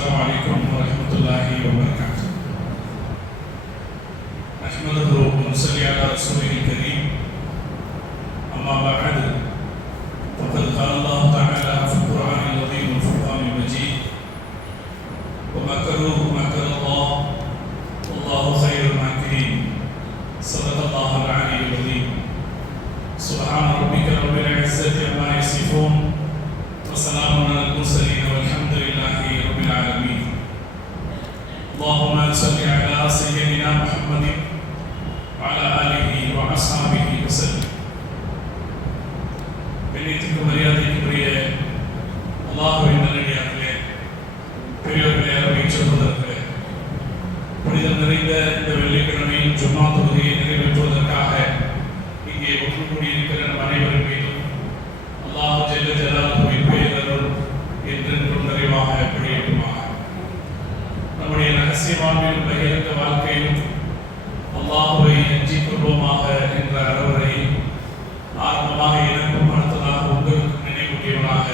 السلام عليكم ورحمة الله وبركاته. نحمده ونصلي على رسوله الكريم. أما بعد فقد قال الله تعالى في القرآن العظيم والفرقان المجيد: ومكروا مكر الله والله خير الماكرين. صدق الله العلي العظيم. سبحان ربك رب العزة عما يصفون وسلام على المرسلين والحمد لله رب العالمين. اللهم صل على سيدنا محمد وعلى آله وأصحابه وسلم. கண்ணியத்துக்கு மரியாதைக்குரிய அல்லாஹ்வின் நல்லடியார்களே, பெரியவர்களே, அருமை சகோதரர்களே, புனிதம் நிறைந்த இந்த வெள்ளிக்கிழமையில் ஜும்மா தொழுகையை நிறைவேற்றுவதற்காக இங்கே ஒன்று கூடியிருக்கிற நம் அனைவரும் மீதும் அல்லாஹ் ஜல்ல ஜலாலுஹுவின் பேரருள் என்றென்றும் நிறைவாக பொழியட்டுமாக. நம்முடைய ரகசிய வாழ்விலும் பகிரங்க வாழ்க்கையிலும் அல்லாஹுவை அஞ்சிக் கொள்வோமாக என்ற அறவுரை ஆரம்பமாக எனக்கும் அடுத்ததாக உங்களுக்கும் நினைவூட்டியவனாக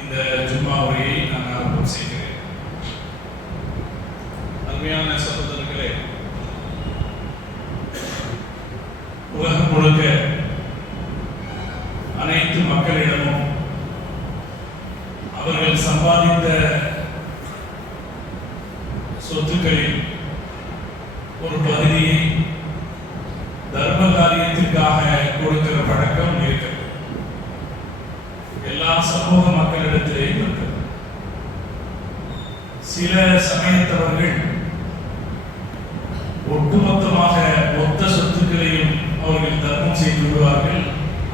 இந்த ஜும்மா உரையை நான் ஆரம்பம் செய்கிறேன். அருமையான சகோதரர்களே, உலகம் முழுக்க அனைத்து மக்களிடமும் அவர்கள் சம்பாதித்த சொத்துக்களில் ஒரு பகுதியை தர்ம காரியத்திற்காக கொடுக்கிற பழக்கம் இருக்கிறது. எல்லா சமூக மக்களிடத்திலேயும் இருக்கிறது. சில சமயத்தவர்கள் ஒட்டுமொத்தமாக மொத்த சொத்துக்களையும் அவர்கள் தர்மம் செய்து விடுவார்கள்.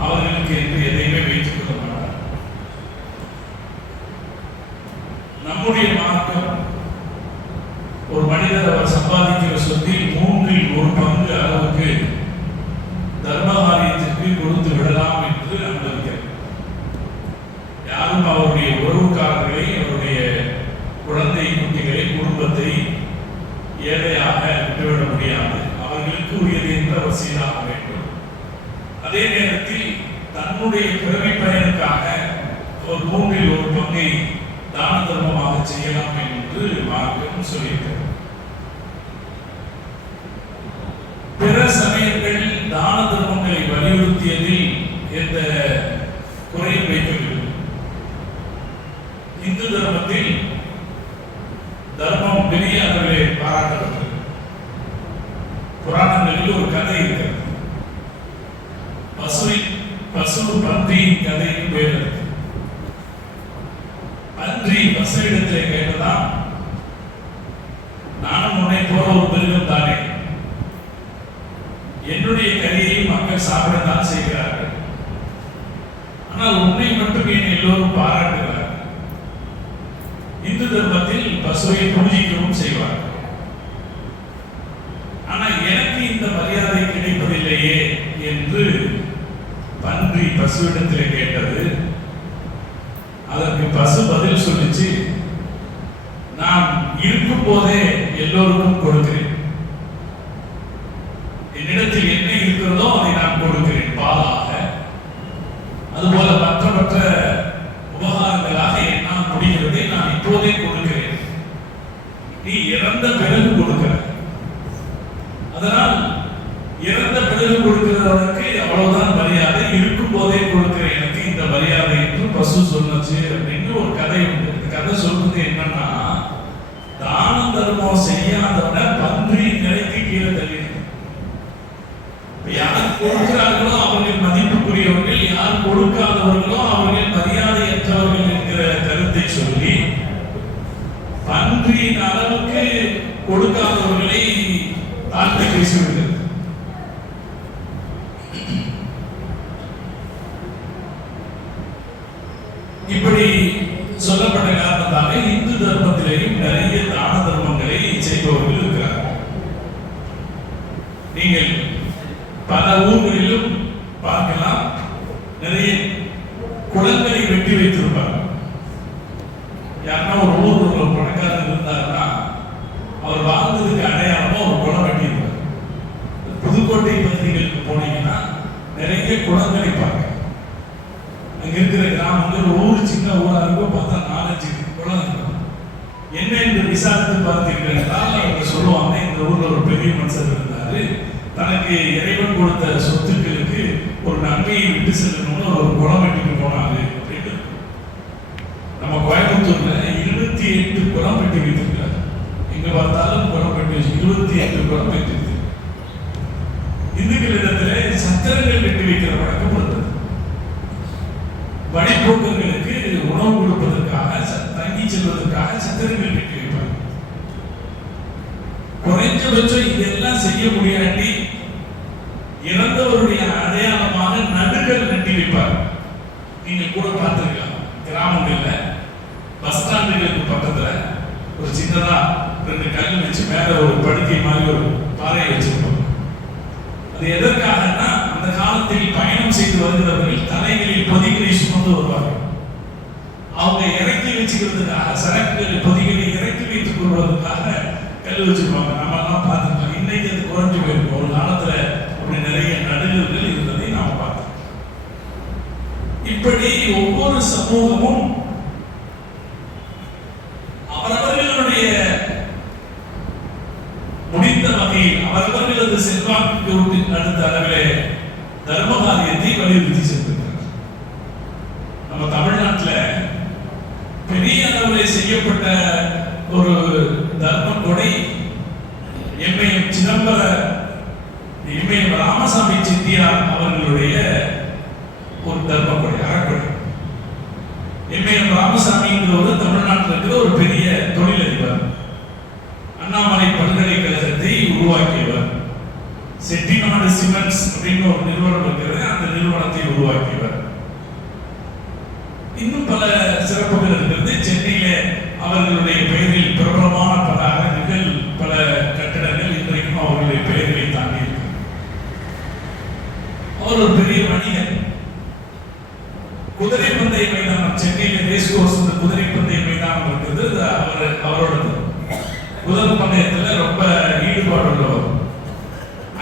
அவர்களுக்கு என்று எதையுமே வைத்துக் கொள்ள மாட்டார். நம்முடைய மார்க்கம் ஒரு மனிதர் அவர் சம்பாதிக்கிற சொத்தில் 1/3 அளவுக்கு தர்மகாரியத்திற்கு கொடுத்து விடலாம் என்று அனுமதிக்கிறது. யாரும் அவருடைய உறவுக்காரர்களை, அவருடைய குழந்தை குட்டிகளை, குடும்பத்தை ஏழையாக விட்டுவிட முடியாது. அவர்களுக்கு உரியது என்று அவர் செய்தாக வேண்டும். அதே நேரத்தில் தன்னுடைய பிறவி பயனுக்காக ஒரு 1/3 தான தர்மமாக செய்யலாம் என்று மார்க்கம் சொல்லியிருக்கிறது. பிற சமயங்கள் தான தர்மங்களை வலியுறுத்தியதில் எந்த குறையும் வைக்கவில்லை. இந்து தர்மத்தில் தர்மம் பெரிய அளவிலே பாராட்டப்பட்டது. புராணங்களில் ஒரு கதை இருக்கிறது. பசு பன்றியின் கதைக்கு பேர் இருக்கு. பன்றி பசுவிடத்திலே கேட்டதாம், நானும் உன்னை போல ஒரு மிருகம் தானே, என்னுடைய கறியை மக்கள் சாப்பிடத்தான் செய்கிறார்கள், ஆனால் உன்னை மட்டும் என் எல்லோரும் பாராட்டுகிறார்கள். இந்து தர்மத்தில் பசுவை பூஜிக்கவும் செய்வார்கள். ஆனால் எனக்கு இந்த மரியாதை கிடைப்பதில்லையே என்று பன்றி பசுவிடத்திலே கேட்டது. அதற்கு பசு பதில் சொல்லிச்சு, நான் இருக்கும் போதே எல்லோருக்கும் கொடுக்கிறேன். என்னிடத்தில் என்ன இருக்கிறதோ அதை நான் கொடுக்கிறேன் பாலாக. அதுபோல மற்ற உபகாரங்களாக என்னால் முடிகிறதை நான் இப்போதே கொடுக்கிறேன். நீ இறந்த பிறகு கொடுக்கிற, அதனால் இறந்த பிறகு கொடுக்கிறவனுக்கு அவ்வளவுதான் மரியாதை, இருக்கும் போதே கொடுக்கிற எனக்கு இந்த மரியாதை என்று பசு சொன்னச்சு அப்படின்னு ஒரு கதை உண்டு. இந்த கதை சொல்றது என்னன்னா, தான தர்மம் செய்யாதவன பன்றி நிலைக்கு கீழே தள்ளி, யார் கொடுக்கிறார்களோ அவர்கள் மதிப்புக்குரியவர்கள், யார் கொடுக்காதவர்களோ அவர்கள் மரியாதையற்றவர்கள் என்கிற கருத்தை சொல்லி பன்றியின் அளவுக்கு கொடுக்காதவர்களை தாழ்த்தி பேசிவிடுகிறது. இப்படி சொல்லப்பட்ட காரணத்தால் இந்து தர்மத்திலேயும் நிறைய தான தர்மங்களை செய்பவர்கள் இருக்கிறார்கள். நீங்கள் பல ஊர்களிலும் பார்க்கலாம், நிறைய குளங்களை வெட்டி வைத்திருப்பார்கள். யாருன்னா ஒரு ஊர் ஒரு பணக்காரர் இருந்தாருன்னா அவர் வாழ்ந்ததுக்கு அடையாளமா ஒரு குளம் வெட்டியிருப்பார். புதுக்கோட்டை பகுதிகளுக்கு போனீங்கன்னா நிறைய குளங்களை பார்க்க, அங்க இருக்கிற கிராமங்கள், ஊர் சின்ன ஊரா இருக்கும், பார்த்தா 4-5 குளம் இருக்கும். என்ன என்று விசாரித்து பார்த்தீர்கள் என்றால் அவங்க சொல்லுவாங்க, இந்த ஊர்ல ஒரு பெரிய மனுஷர் இருந்தாரு, தனக்கு இறைவன் கொடுத்த சொத்துக்களுக்கு ஒரு நன்மையை விட்டு செல்லணும்னு ஒரு குளம் வெட்டிட்டு போனாரு அப்படின்னு. நம்ம கோயம்புத்தூர்ல 28 குளம் வெட்டி வைத்திருக்காரு. எங்க பார்த்தாலும் குளம் வெட்டி 28 குளம் வைத்திருக்கு. இந்துக்களிடத்துல சத்திரங்கள் வெட்டி வைக்கிற வழக்கம் இருந்தது. வழிபோக்கர்களுக்கு உணவு கொடுப்பதற்காக, தங்கி செல்வதற்காக சத்திரங்கள் வெட்டி வைப்பார். குறைஞ்சபட்சம் இதெல்லாம் செய்ய முடியாட்டி இறந்தவருடைய அடையாளமாக நடுகள் நட்டி வைப்பார். நீங்க கூட பார்த்திருக்கலாம், கிராமங்கள்ல பஸ் ஸ்டாண்டுகளுக்கு பக்கத்துல ஒரு சின்னதா 2 கல் வச்சு மேல ஒரு படுக்கை மாதிரி ஒரு பாறையை வச்சிருப்பாங்க. அது எதற்காகனா, அந்த காலத்தில் பயணம் செய்து வருகிறவர்கள் தலைகளில் பொதிகளை சுமந்து வருவார்கள். அவங்க இறக்கி வச்சுக்கிறதுக்காக, சரக்குகள் பொதிகளை இறக்கி வைத்துக் கொள்வதற்காக கல் வச்சிருப்பாங்க. நம்ம எல்லாம் பார்த்துருக்கோம். இன்னைக்கு அது குறைஞ்சு போயிருக்கும். ஒரு காலத்துல அப்படி நிறைய நடுகர்கள் இருந்ததை நாம் பார்த்தோம். இப்படி ஒவ்வொரு சமூகமும் அவரவர்களுடைய முடிந்த வகையில் அவரவர்களது செல்வாக்கு அடுத்த அளவிலே தர்ம காரியத்தை வலியுறுத்தி சென்றிருக்கிறார். நம்ம தமிழ்நாட்டில் பெரிய அளவில் செய்யப்பட்ட ஒரு தர்ம கொடை எம்ஏஎம் சிதம்பர எம்ஏஎம் ராமசாமி செட்டியார் அவர்களுடைய ஒரு தர்ம கொடை, அறக்கொடை. எம்ஏஎம் ராமசாமிங்கிறவர் தமிழ்நாட்டில் இருக்கிற ஒரு பெரிய தொழிலதிபர். அண்ணாமலை பல்கலைக்கழகத்தை உருவாக்கியவர். செட்டிநாடு சிமெண்ட்ஸ் அப்படின்னு ஒரு நிறுவனம் இருக்கிறது, அந்த நிறுவனத்தை உருவாக்கியவர். இன்னும் பல சிறப்புகள் இருக்கிறது. சென்னையில அவர்களுடைய பெயரில் பிரபலமான பல அரங்குகள், பல கட்டடங்கள் இன்றைக்கும் அவர்களுடைய பெயர்களை தாண்டி இருக்கு. அவர் ஒரு பெரிய வணிகர். குதிரை பந்தய மைதானம், சென்னையில ரேஸ் கோர்ஸ் குதிரை பந்தய மைதானம் இருக்கிறது, அவரோடது. குதிரை பந்தயத்துல ரொம்ப ஈடுபாடு உள்ளவர்.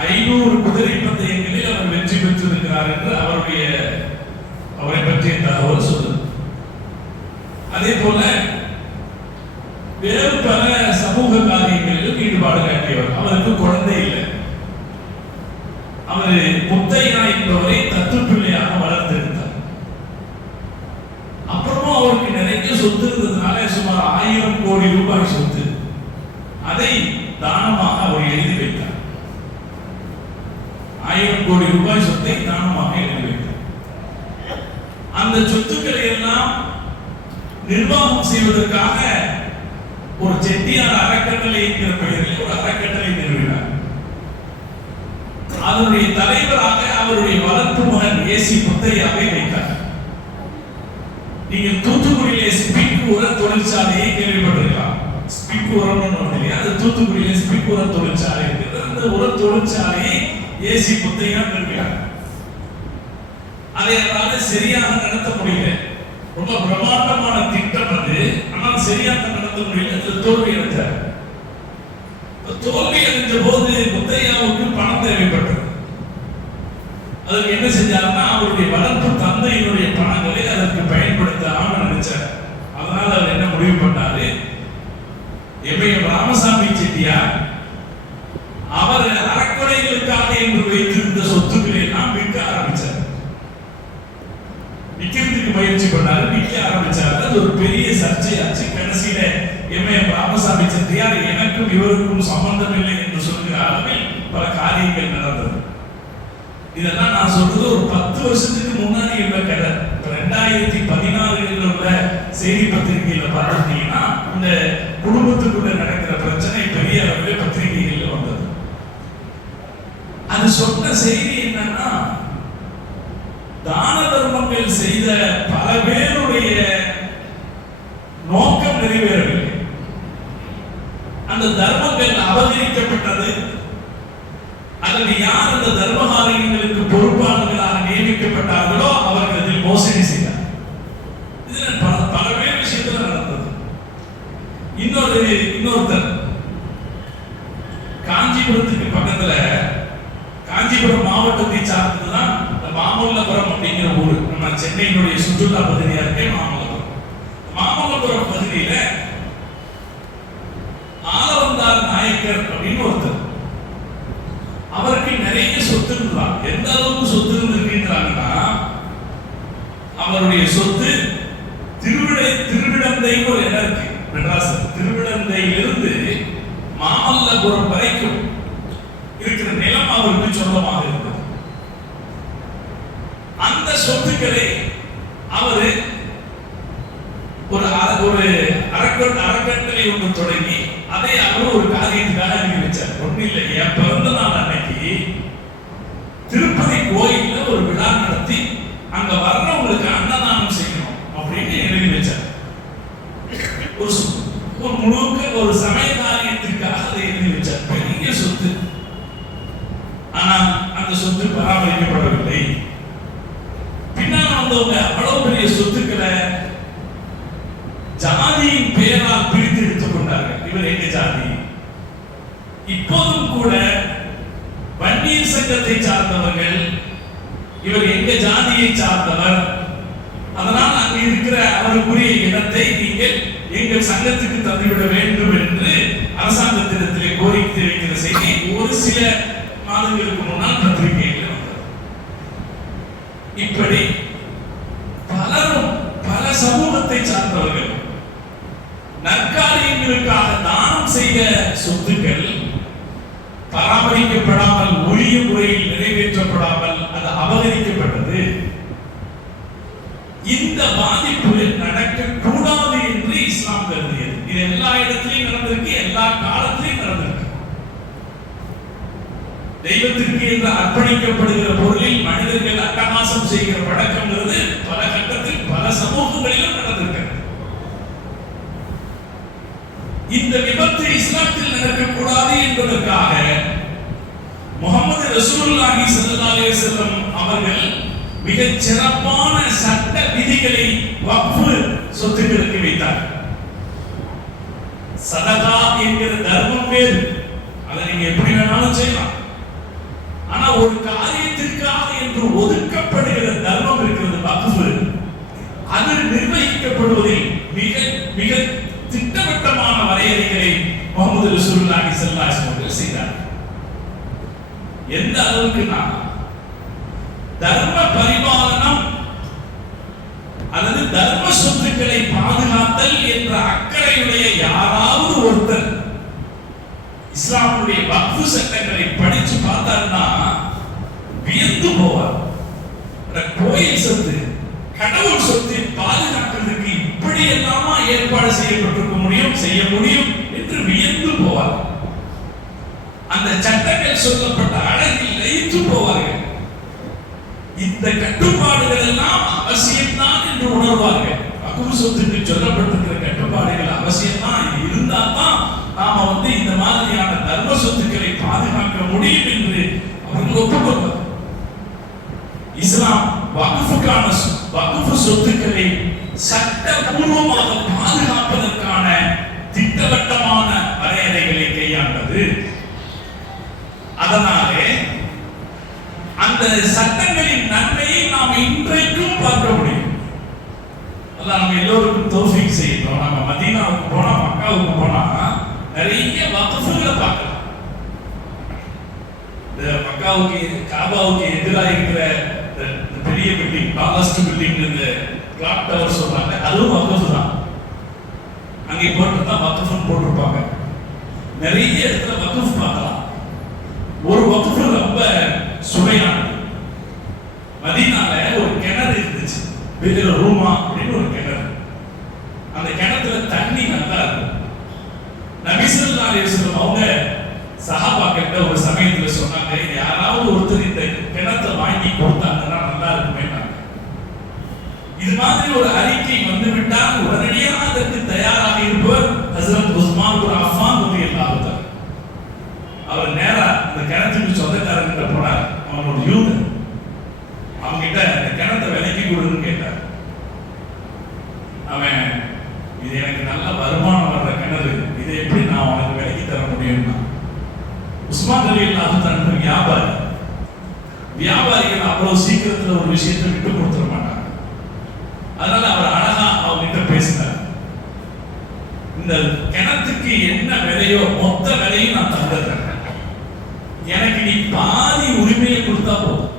500 குதிரை பந்தயங்களில் அவர் வெற்றி பெற்றிருக்கிறார் என்று அவரை பற்றிய தகவல் சொல்லுது. அதே போல வேறு பல சமூக காரியங்களிலும் ஈடுபாடு காட்டியவர். அவருக்கு குழந்தை இல்லை. அவர் முத்தையா என்பவரை தத்துப்பிள்ளையாக வளர்த்திருந்தார். அப்புறமா அவருக்கு நிறைய சொத்து இருந்ததுனால சுமார் 1000 கோடி ரூபாய் சொத்து, அதை தானமாக அவர் எழுதி வைத்தார். 1000 கோடி ரூபாய் சொத்தை தானமாக எழுதி வைத்தார். அந்த சொத்துக்களை எல்லாம் நிர்வாகம் செய்வதற்காக ஒரு செட்டியார் அறக்கட்டளை என்கிற பெயரில் ஒரு அறக்கட்டளை நிறுவினார். அதனுடைய தலைவராக அவருடைய வளர்ப்பு மகன் ஏசி முத்தையாவை வைத்தார். நீங்கள் தூத்துக்குடியிலே ஸ்பிக் உர தொழிற்சாலையை கேள்விப்பட்டிருக்கலாம். ஸ்பிக் உரம்னு ஒன்று இல்லையா, அது தூத்துக்குடியிலே ஸ்பிக் உர தொழிற்சாலை இருக்கிறது. அந்த உர தொழிற்சாலையை ஏசி முத்தையா நிறுவினார். அதை அவரால் சரியாக நடத்த முடியல. ரொம்ப பிரமாண்டமான திட்டம் அது, ஆனால் சரியாக நடத்த முடியல. அதில் தோல்வி அடைந்தார். தோல்வி அடைந்த போது முத்தையாவுக்கு பணம் தேவைப்பட்டது. அதுக்கு என்ன செஞ்சாருன்னா, அவருடைய வளர்ப்பு தந்தையினுடைய பணங்களை அதற்கு பயன்படுத்தாமல் நினைச்சார். அதனால அவர் என்ன முடிவு பண்ணாரு, எம்ஏஎம் ராமசாமி செட்டியார் அவர் அறக்கொடைகளுக்காக என்று வைத்திருந்த சொத்துக்களை எல்லாம் விற்க ஆரம்பிச்சார். விற்கிறதுக்கு முயற்சி பண்ணாரு, விற்க ஆரம்பிச்சாரு. அது ஒரு பெரிய சர்ச்சையாச்சு. கடைசியில எம்ஏஎம் ராமசாமி செட்டியார் எனக்கும் இவருக்கும் சம்பந்தம் இல்லை என்று சொல்கிற அளவில் பல காரியங்கள் நடந்தது. இதெல்லாம் நான் சொல்றது ஒரு 10 வருஷத்துக்கு முன்னாடி உள்ள கதை. 2016 உள்ள செய்தி பத்திரிகையில பார்த்தீங்கன்னா இந்த குடும்பத்துக்குள்ள நடக்கிற பிரச்சனை பெரிய அளவில் பத்திரிகைகளில் வந்தது. அது சொன்ன செய்தி என்னன்னா, தான தர்மங்கள் செய்த பல பேருடைய நோக்கம் நிறைவேறவில்லை. அந்த தர்மங்கள் அபகரிக்கப்பட்டது. அல்லது யார் அந்த தர்ம காரியங்களுக்கு பொறுப்பாளர்களாக நியமிக்கப்பட்டார்களோ அவர்கள் அதில் மோசடி செய்தார். இதுல பல பேர் விஷயத்துல நடந்தது. இன்னொருத்தர் காஞ்சிபுரத்துக்கு பக்கத்துல, காஞ்சிபுரம் மாவட்டத்தை சார்ந்ததுதான் மாமல்லபுரம் அப்படிங்கிற ஊர். நம்ம சென்னையினுடைய சுற்றுலா பகுதியா இருக்கே மாமல்லபுரம். மாமல்லபுரம் பகுதியில நாயக்கர் அப்படின்னு ஒருத்தர். அவருக்கு நிறைய சொத்து இருந்தான். எந்த அளவுக்கு சொத்து இருந்திருக்கிறாங்கன்னா, அவருடைய சொத்து திருவிடந்தை ஒரு இடம் இருக்கு மெட்ராஸ். திருவிடந்தையிலிருந்து மாமல்லபுரம் வரைக்கும் இருக்கிற நிலம் அவருக்கு சொந்தமாக இருந்தது. அந்த சொத்துக்களை அவரு ஒரு அறக்கட்டளை ஒன்று தொடங்கி அதை அவர் ஒரு காரியத்துக்காக அறிவி வச்சார். ஒண்ணு இல்லை, என் பிறந்த நாள் அன்னைக்கு திருப்பதி கோயில்ல ஒரு விழா நடத்தி அங்க வர்றவங்களுக்கு அன்னதானம் செய்யணும் அப்படின்னு எழுதி வச்சார். ஒரு முழுக்க ஒரு சமய காரியத்திற்காக அதை எழுதி வச்சார். பெரிய சொத்து. ஆனால் அந்த சொத்து பராமரிக்கப்படவில்லை. பின்னால் வந்தவங்க அவ்வளவு பெரிய சொத்துக்களை ஜாதியின் பெயரால் பிரித்து எடுத்துக் கொண்டார்கள். இவர் எங்க ஜாதி? இப்போதும் கூட வன்னியர் சங்கத்தை சார்ந்தவர்கள் இவர் எங்க ஜாதியை சார்ந்தவர், அதனால் அங்கு இருக்கிற அவருக்குரிய இடத்தை நீங்கள் எங்கள் சங்கத்துக்கு தந்துவிட வேண்டும் என்று அரசாங்கத்திடத்திலே கோரிக்கை வைக்கிற செய்தி ஒரு சில மாதங்களுக்கு முன்னால் பத்திரிகையில் வந்தது. இப்படி பலரும் பல சமூகத்தை சார்ந்தவர்கள் நற்காரியங்களுக்காக தானம் செய்த சொத்துக்கள் பராமரிக்கப்படாமல் உரிய முறையில் நிறைவேற்றப்படாமல் அது அபகரிக்கப்பட்டது. இந்த பாதிப்பு நடக்கக்கூடாது என்று இஸ்லாம் கருதியது. இது எல்லா இடத்திலையும் நடந்திருக்கு, எல்லா காலத்திலையும் நடந்திருக்கு. தெய்வத்திற்கு என்று அர்ப்பணிக்கப்படுகிற பொருளில் மனிதர்கள் அட்டகாசம் செய்கிற பழக்கம்ங்கிறது பல கட்டத்தில் பல சமூகங்களிலும் நடந்திருக்கிறது. இந்த விபத்து இஸ்லாத்தில் நடக்கக்கூடாது என்பதற்காக முஹம்மது ரசூலுல்லாஹி ஸல்லல்லாஹு அலைஹி வஸல்லம் அவர்கள் மிகச் சிறப்பான சட்ட விதிகளை வக்ஃப் சொத்துக்களுக்கு வைத்தார். சதகா என்கிற தர்மம் வேறு, அதை நீங்க எப்படி வேணாலும் செய்யலாம். ஆனா ஒரு காரியத்திற்காக என்று ஒதுக்கப்படுகிற தர்மம் இருக்கிறது வக்ஃப். அது நிர்வகிக்கப்படுவதில் மிக மிக திட்டவட்டமான வரையறைகளை முஹம்மது ரசூலுல்லாஹி ஸல்லல்லாஹு அலைஹி வஸல்லம் செய்தார். எந்த அளவுக்குனா, தர்ம பரிபாலனம் அல்லது தர்ம சொத்துக்களை பாதுகாத்தல் என்ற அக்கறையுடைய யாராவது ஒருத்தர் இஸ்லாமுடைய வக்ஃப் சட்டங்களை படிச்சு பார்த்தாருன்னா வியந்து போவார். கோயில் சொத்து, கடவுள் சொத்தை பாதுகாக்கிறதுக்கு இப்படி எல்லாமா ஏற்பாடு செய்யப்பட்டிருக்க முடியும், செய்ய முடியும் என்று வியந்து போவார். அந்த சட்டங்கள் சொல்லப்பட்ட அழகில் லயித்து போவார்கள். இந்த கட்டுப்பாடுகள் எல்லாம் அவசியம்தான் என்று உணர்வார்கள். வக்ஃப் சொத்துக்கு சொல்லப்பட்டிருக்கிற கட்டுப்பாடுகள் அவசியம்தான், இது இருந்தால் தான் நாம இந்த மாதிரியான தர்ம சொத்துக்களை பாதுகாக்க முடியும் என்று அவர்கள் ஒப்புக்கொள்வார். இஸ்லாம் வக்ஃப் சொத்துக்களை சட்டபூர்வமாக பாதுகாப்பதற்கான திட்டவட்டமான வரையறைகளை கையாண்டது. அதனாலே அந்த சட்டங்களின் நன்மையை நாம் இன்றைக்கும் பார்க்க முடியும். அதான் நம்ம எல்லோருக்கும் தௌஃபீக் செய்யணும். நம்ம மதீனாவுக்கு போனா, மக்காவுக்கு போனா நிறைய வக்ஃப்களை பார்க்கலாம். இந்த மக்காவுக்கு காபாவுக்கு எதிராக இருக்கிற பெரிய பில்டிங், டாலஸ்ட் பில்டிங், இந்த கிளாக் டவர் சொல்றாங்க, அதுவும் வக்ஃப் தான். அங்கே போட்டு தான் வக்ஃப் போட்டிருப்பாங்க. நிறைய இடத்துல வக்ஃப் பார்க்கலாம். ஒரு வக்ஃப் ரொம்ப சுவையானது. மதீனால ஒரு கிணறு இருந்துச்சு, பெரிய ரூமா அப்படின்னு ஒரு கிணறு. அந்த கிணத்துல தண்ணி நல்லா இருக்கும். நபி ஸல்லல்லாஹு அலைஹி வஸல்லம் அவங்க சஹாபாக்கிட்ட ஒரு சமயத்துல சொன்னாங்க, யாராவது ஒருத்தர் இந்த கிணத்தை வாங்கி கொடுத்தாங்கன்னா நல்லா இருக்குமே. இது மாதிரி ஒரு அறிக்கை வந்துவிட்டால் உடனடியாக அதற்கு தயாராக இருப்பவர் ஹஜ்ரத் உஸ்மான் பின் அஃபான் ரலியல்லாஹு தஆலா. அவர் நேரா இந்த கிணத்துக்கு சொந்தக்காரங்கிட்ட போனார். அவன் ஒரு யூதன். அவங்கிட்ட இந்த கிணத்தை விலைக்கு கொடுன்னு கேட்டார். அவன், இது எனக்கு நல்ல வருமானம் வர்ற கிணறு, இதை எப்படி நான் உனக்கு விலைக்கு தர முடியும்னா, உஸ்மான் ரலியல்லாஹு தஆலா வியாபாரிகள் அவ்வளவு சீக்கிரத்தில் ஒரு விஷயத்தை விட்டு கொடுத்துட மாட்டாங்க. அதனால அவர் அழகா அவங்கிட்ட பேசினார். இந்த கிணத்துக்கு என்ன விலையோ மொத்த விலையும் நான் தந்துடுறேன், எனக்கு நீ பாதி உரிமையை கொடுத்தா போதும்,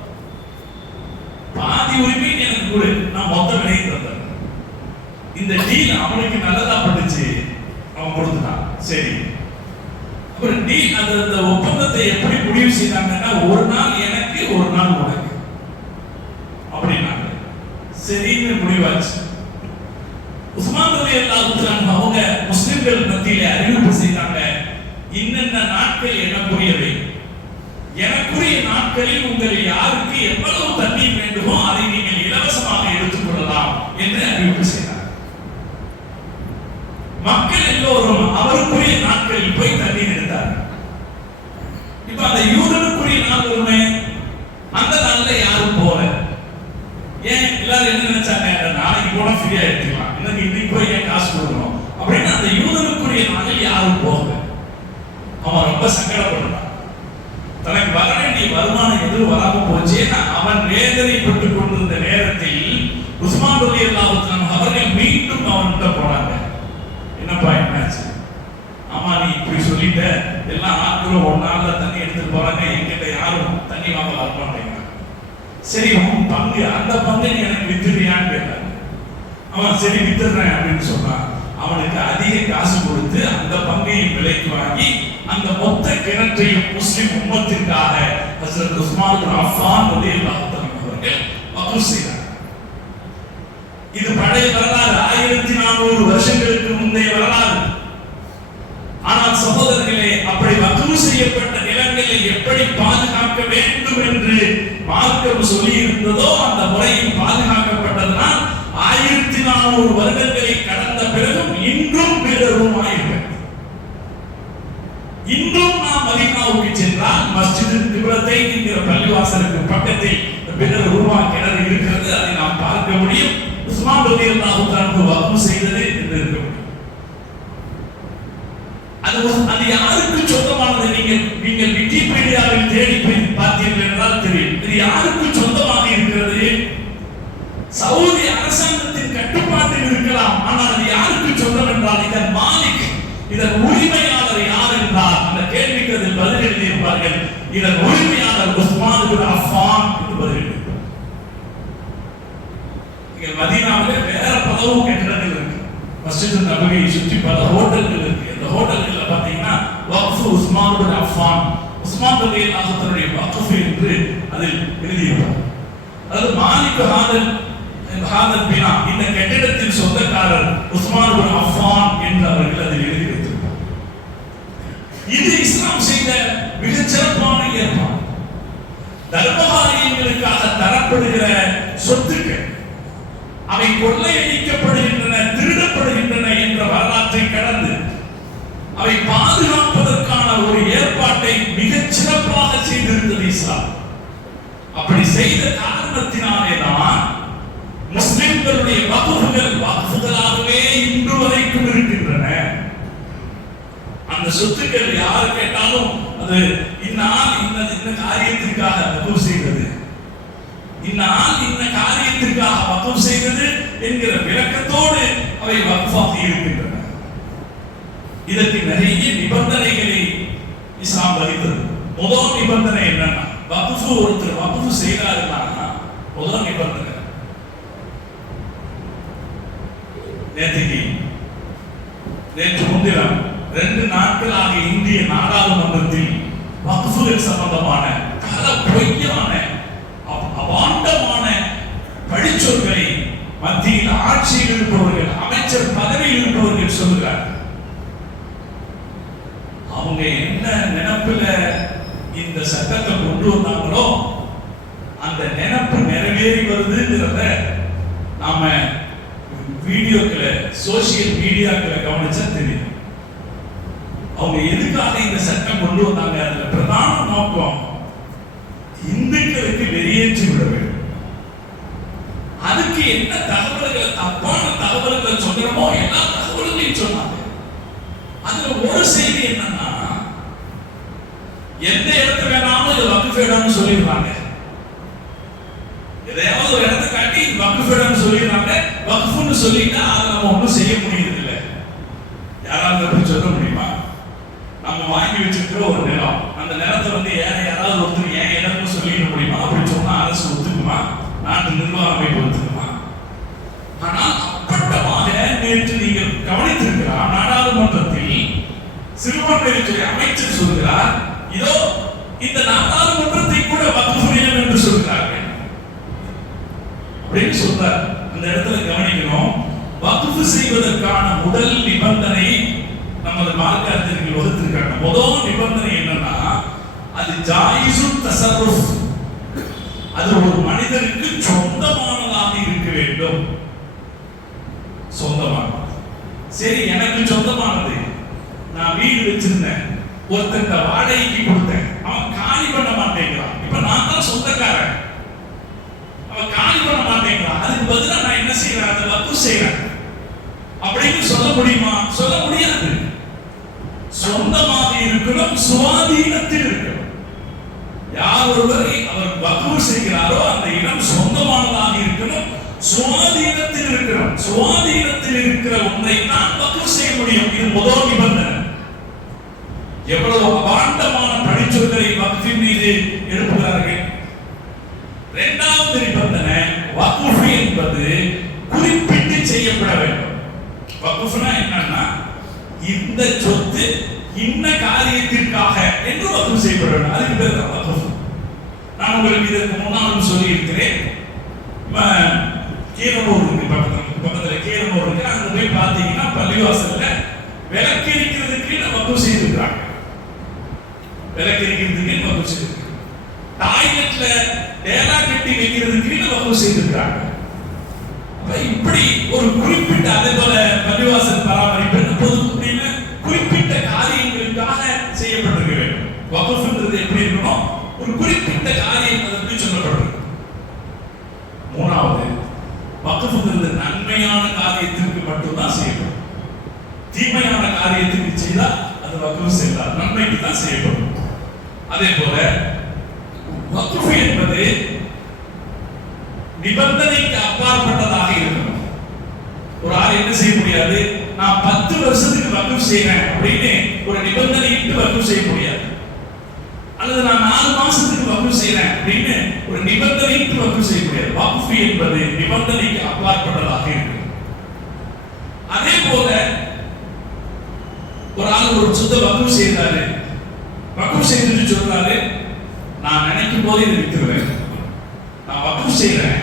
பாதி உரிமையை எனக்கு கொடு, நான் மொத்த விலையும் தந்துடுறேன். இந்த டீல் அவனுக்கு நல்லதா பட்டுச்சு, அவன் கொடுத்துட்டான். சரி, அப்புறம் டீல் அந்த ஒப்பந்தத்தை எப்படி முடிவு செய்தாங்கன்னா, ஒரு நாள் எனக்கு ஒரு நாள் உனக்கு அப்படின்னாங்க. சரின்னு முடிவாச்சு. உஸ்மான் ரலியல்லாஹு தஆலா அவங்க முஸ்லிம்கள் மத்தியிலே அறிவிப்பு செய்தாங்க, இன்னென்ன நாட்கள் எனக்குரியவை, எனக்குரிய நாட்களில் உங்களில் யாருக்கு எவ்வளவு தண்ணீர் வேண்டுமோ அதை நீங்கள் இலவசமாக எடுத்துக் கொள்ளலாம் என்று அறிவிப்பு செய்தார். மக்கள் எல்லோரும் அவருக்குரிய நாட்களில் போய் தண்ணீர் எடுத்தார்கள். இப்ப அந்த யூதனுக்குரிய நாள் ஒண்ணு, அந்த நாள்ல யாரும் போல. ஏன் எல்லாரும் என்ன நினைச்சாங்க, நாளைக்கு போனா ஃப்ரீயா எடுத்துக்கலாம், இன்னைக்கு போய் ஏன் காசு கொடுக்கணும் அப்படின்னு அந்த யூதனுக்குரிய நாளில் யாரும் போகல. அவன் ரொம்ப சங்கடப்படுறான், தனக்கு வர வேண்டிய வருமானம் எதுவும் வராம போச்சு. அவன் வேதனைப்பட்டுக் கொண்டிருந்த நேரத்தில் உஸ்மான் ரலியல்லாஹு தஆலா அவர்கள் மீண்டும் அவன்கிட்ட போனாங்க. என்னப்பா என்னாச்சு? ஆமா, நீ இப்படி சொல்லிட்ட, எல்லாம் ஆட்களும் ஒரு நாள்ல தண்ணி எடுத்துட்டு போறாங்க, என்கிட்ட யாரும் தண்ணி வாங்க வர மாட்டேங்கிறாங்க. சரி, உன் பங்கு, அந்த பங்கை நீ எனக்கு வித்துறியான்னு கேட்டாங்க. அவன் சரி வித்துறேன் அப்படின்னு சொன்னான். அவனுக்கு அதிக காசு கொடுத்து அந்த பங்கையும் விலைக்கு வாங்கி அந்த மொத்த கிணற்றையும் முஸ்லிம் உம்மத்திற்காக ஹஜ்ரத் உஸ்மான் பின் அஃபான் ரலியல்லாஹு தஆலா அவர்கள் வக்ஃப் செய்தார். இது பழைய வரலாறு, 1400 வருஷங்களுக்கு முந்தைய வரலாறு. ஆனால் சகோதரர்களே, அப்படி வக்ஃப் செய்யப்பட்ட நிலங்களை எப்படி பாதுகாக்க வேண்டும் என்று மார்க்கம் சொல்லி இருந்ததோ அந்த முறையில் பாதுகாக்கப்பட்டதனால் 1400 வருடங்களை கடந்த பிறகும் இன்றும் பிறருமாயிருக்கிறது. இன்றும் நாம் மதீனாவுக்கு சென்றால் மஸ்ஜிதுல் கிப்லத்தை என்கிற பள்ளிவாசலுக்கு பக்கத்தில் பிறர் ரூமா கிணறு இருக்கிறது, அதை நாம் பார்க்க முடியும். உஸ்மான் ரலியல்லாஹு தஆலா வக்ஃப் செய்தது என்று இருக்க முடியும். அது யாருக்கு சொந்தமானது? நீங்கள் விக்கிபீடியாவில் தேடி பார்த்தீர்கள் என்றால் தெரியும். இது யாருக்கு சொந்தமாக இருக்கிறது? சவுதி அரசாங்கத்தின் கட்டுப்பாட்டில் இருக்கலாம், ஆனால் அது யாருக்கு சொந்தம் என்றால் இதன் மாலிக், இதன் உரிமையாளர் யார் என்றால் அந்த கேள்விக்கு அதில் பதில் எழுதியிருப்பார்கள். இதன் உரிமையாளர் உஸ்மான் பின் அஃபான் என்று பதில் எழுதியிருப்பார். மதீனாவில் வேற பலவும் கட்டிடங்கள் இருக்கு, மஸ்ஜித் நபவியை சுற்றி பல ஹோட்டல்கள் இருக்கு. அந்த ஹோட்டல்கள்ல பாத்தீங்கன்னா வக்ஃப் உஸ்மான் பின் அஃபான், உஸ்மான் ரலியல்லாஹு தஆலா வக்ஃப் என்று அதில் எழுதியிருப்பார். அதாவது மாலிக் ஹாதல் பினா, இந்த கட்டிடத்தின் சொந்தக்காரர் உஸ்மான் பின் அஃபான் என்று அவர்கள் அதில் எழுதி வைத்திருப்பார். இது இஸ்லாம் செய்த மிகச் சிறப்பான ஏற்பாடு. தர்மகாரியங்களுக்காக தரப்படுகிற சொத்துக்கள் அவை கொள்ளையடிக்கப்படுகின்றன, திருடப்படுகின்றன என்ற வரலாற்றை கடந்து அவை பாதுகாப்பதற்கான ஒரு ஏற்பாட்டை மிகச் சிறப்பாக செய்திருந்தது இஸ்லாம். அப்படி செய்த காரணத்தினாலே தான் முஸ்லிம்களுடைய வக்ஃபுகளாகவே இன்று வரைக்கும் இருக்கின்றன. அந்த சொத்துக்கள் யார் கேட்டாலும் அது இந்நாள் இந்த காரியத்திற்காக வக்ஃப் செய்தது, இந்நாள் இந்த காரியத்திற்காக வக்ஃப் செய்தது என்கிற விளக்கத்தோடு அவை வக்ஃபாக இருக்கின்றன. இதற்கு நிறைய நிபந்தனைகளை இஸ்லாம் வகுத்தது. முதல் நிபந்தனை என்னன்னா, வக்ஃப் ஒருத்தர் வக்ஃப் செய்தாருன்னா முதல் நிபந்தனை, நேற்று முன்தினம் 2 நாட்களாக இந்திய நாடாளுமன்றத்தில் வக்ஃபுகள் சம்பந்தமான பல பொய்யான அபாண்டமான பழிச்சொற்களை மத்தியில் ஆட்சியில் இருப்பவர்கள், அமைச்சர் பதவியில் இருப்பவர்கள் சொல்லுகிறார். அவங்க என்ன நினைப்புல இந்த சட்டத்தை கொண்டு வந்தாங்களோ அந்த நினைப்பு நிறைவேறி வருதுங்கிறத நாம வீடியோக்களை, சோசியல் மீடியாக்களை கவனிச்சா தெரியும். அவங்க எதுக்காக இந்த சட்டம் கொண்டு வந்தாங்க? அதுல பிரதான நோக்கம் இந்துக்களுக்கு வெளியேற்றி விட வேண்டும். அதுக்கு என்ன தகவல்களை, தப்பான தகவல்களை சொல்றோமோ எல்லா தகவல்களையும் சொன்னாங்க. அதுல ஒரு செய்தி என்னன்னா, எந்த இடத்துல வேணாலும் இது வக்ஃப் இடம்னு சொல்லிடுறாங்க. எதையாவது ஒரு இடத்தை காட்டி வக்ஃப் இடம்னு சொல்லிடுறாங்க. வக்ஃப்னு சொல்லிட்டா அதை நம்ம ஒன்றும் செய்ய முடியறது இல்லை. யாராவது எப்படி சொல்ல முடியுமா? நம்ம வாங்கி வச்சிருக்கிற ஒரு நிலம், அந்த நிலத்தை வந்து யாராவது ஒருத்தர் ஏன் இடம்னு சொல்லிட முடியுமா? அப்படி சொன்னா அரசு ஒத்துக்குமா? நாட்டு நிர்வாக அமைப்பு ஒத்துக்குமா? ஆனால் அப்பட்டமாக நேற்று நீங்கள் கவனித்திருக்கிறார், நாடாளுமன்றத்தில் சிறுபான்மைத்துறை அமைச்சர் சொல்கிறார், இதோ இந்த நாடாளுமன்றத்தை கூட வக்ஃப் நிலம் என்று சொல்கிறார்கள் அப்படின்னு சொல்றார். அந்த இடத்துல கவனிக்கணும், வக்ஃப் செய்வதற்கான முதல் நிபந்தனை நமது மார்க்க அறிஞர்கள் வகுத்திருக்காங்க. முதல் நிபந்தனை என்னன்னா, அது ஜாயிசு தஸர்ருஃப், அது ஒரு மனிதனுக்கு சொந்தமானதாக இருக்க வேண்டும். சொந்தமானது. சரி, எனக்கு சொந்தமானது, நான் வீடு வச்சிருந்தேன், ஒருத்தங்க வாடகைக்கு கொடுத்தேன், அவன் காலி பண்ண மாட்டேங்கிறான், இப்ப நான் தான் சொந்தக்காரன், அவன் காலி பண்ண மாட்டேங்கிறான், அதுக்கு பதிலா நான் என்ன செய்யறேன்? அதை வக்ஃப் செய்யறேன் அப்படின்னு சொல்ல முடியுமா? சொல்ல முடியாது. சொந்தமாக இருக்கணும், சுவாதீனத்தில் இருக்கணும். யார் ஒருவரை அவர் வக்ஃப் செய்கிறாரோ அந்த இடம் சொந்தமானதாக இருக்கணும், சுவாதீனத்தில் இருக்கணும். சுவாதீனத்தில் இருக்கிற ஒன்றை தான் வக்ஃப் செய்ய முடியும். இது முதல் நிபந்தனை. எவ்வளவு அபாண்டமான பழிச்சொற்களை வக்ஃபின் மீது எழுப்புகிறார்கள். இரண்டாவது நிபந்தனை, வக்ஃப் என்பது குறிப்பிட்டு செய்யப்பட வேண்டும். வக்ஃப்னா என்னன்னா, இந்த சொத்து இன்ன காரியத்திற்காக என்று வக்ஃப் செய்யப்பட வேண்டும். அதுக்கு பேர் தான் வக்ஃப். நான் உங்களுக்கு இதற்கு முன்னாலும் சொல்லி இருக்கிறேன். கீரனூர் இருக்கு, பக்கத்துல கீரனூர் இருக்கு. அங்க போய் பார்த்தீங்கன்னா பள்ளிவாசல்ல விளக்கு எரிக்கிறதுக்கு வக்ஃப் செய்திருக்கிறாங்க. விளக்கு எரிக்கிறதுக்கு வக்ஃப் செய்திருக்காங்க. டாய்லெட்ல டேலா கட்டி வைக்கிறதுக்கு வக்ஃப் செய்திருக்கிறாங்க. இப்படி ஒரு குறிப்பிட்ட, அதே போல பள்ளிவாசல் பராமரிப்பு பொதுக்குடியில குறிப்பிட்ட காரியங்களுக்காக செய்யப்பட்டிருக்க வேண்டும். வக்ஃப்ன்றது எப்படி இருக்கணும்? ஒரு குறிப்பிட்ட காரியம் அதற்கு சொல்லப்பட்டிருக்கு. மூணாவது, வக்ஃப்ன்றது நன்மையான காரியத்திற்கு மட்டும்தான் செய்யப்படும். தீமையான காரியத்துக்கு செய்தால் அது வக்ஃப் செய்தால் நன்மைக்கு தான் செய்யப்படும். அதே போல வக்ஃப் என்பது நிபந்தனைக்கு அப்பாற்பட்டதாக இருக்கணும். ஒரு ஆள் என்ன செய்ய முடியாது, நான் 10 வருஷத்துக்கு வக்ஃப் செய்றேன் அப்படின்னு ஒரு நிபந்தனையிட்டு வக்ஃப் செய்ய முடியாது. அல்லது நான் 4 மாசத்துக்கு வக்ஃப் செய்றேன் அப்படின்னு ஒரு நிபந்தனையிட்டு வக்ஃப் செய்ய முடியாது. வக்ஃப் என்பது நிபந்தனைக்கு அப்பாற்பட்டதாக இருக்கு. அதே போல ஒரு ஆள் ஒரு சொத்தை வக்ஃப் செய்றாரு, வக்ஃப் செய்துட்டு சொல்றாரு, நான் நினைக்கும் போது இதை வித்துருவேன், நான் வக்ஃப் செய்றேன்,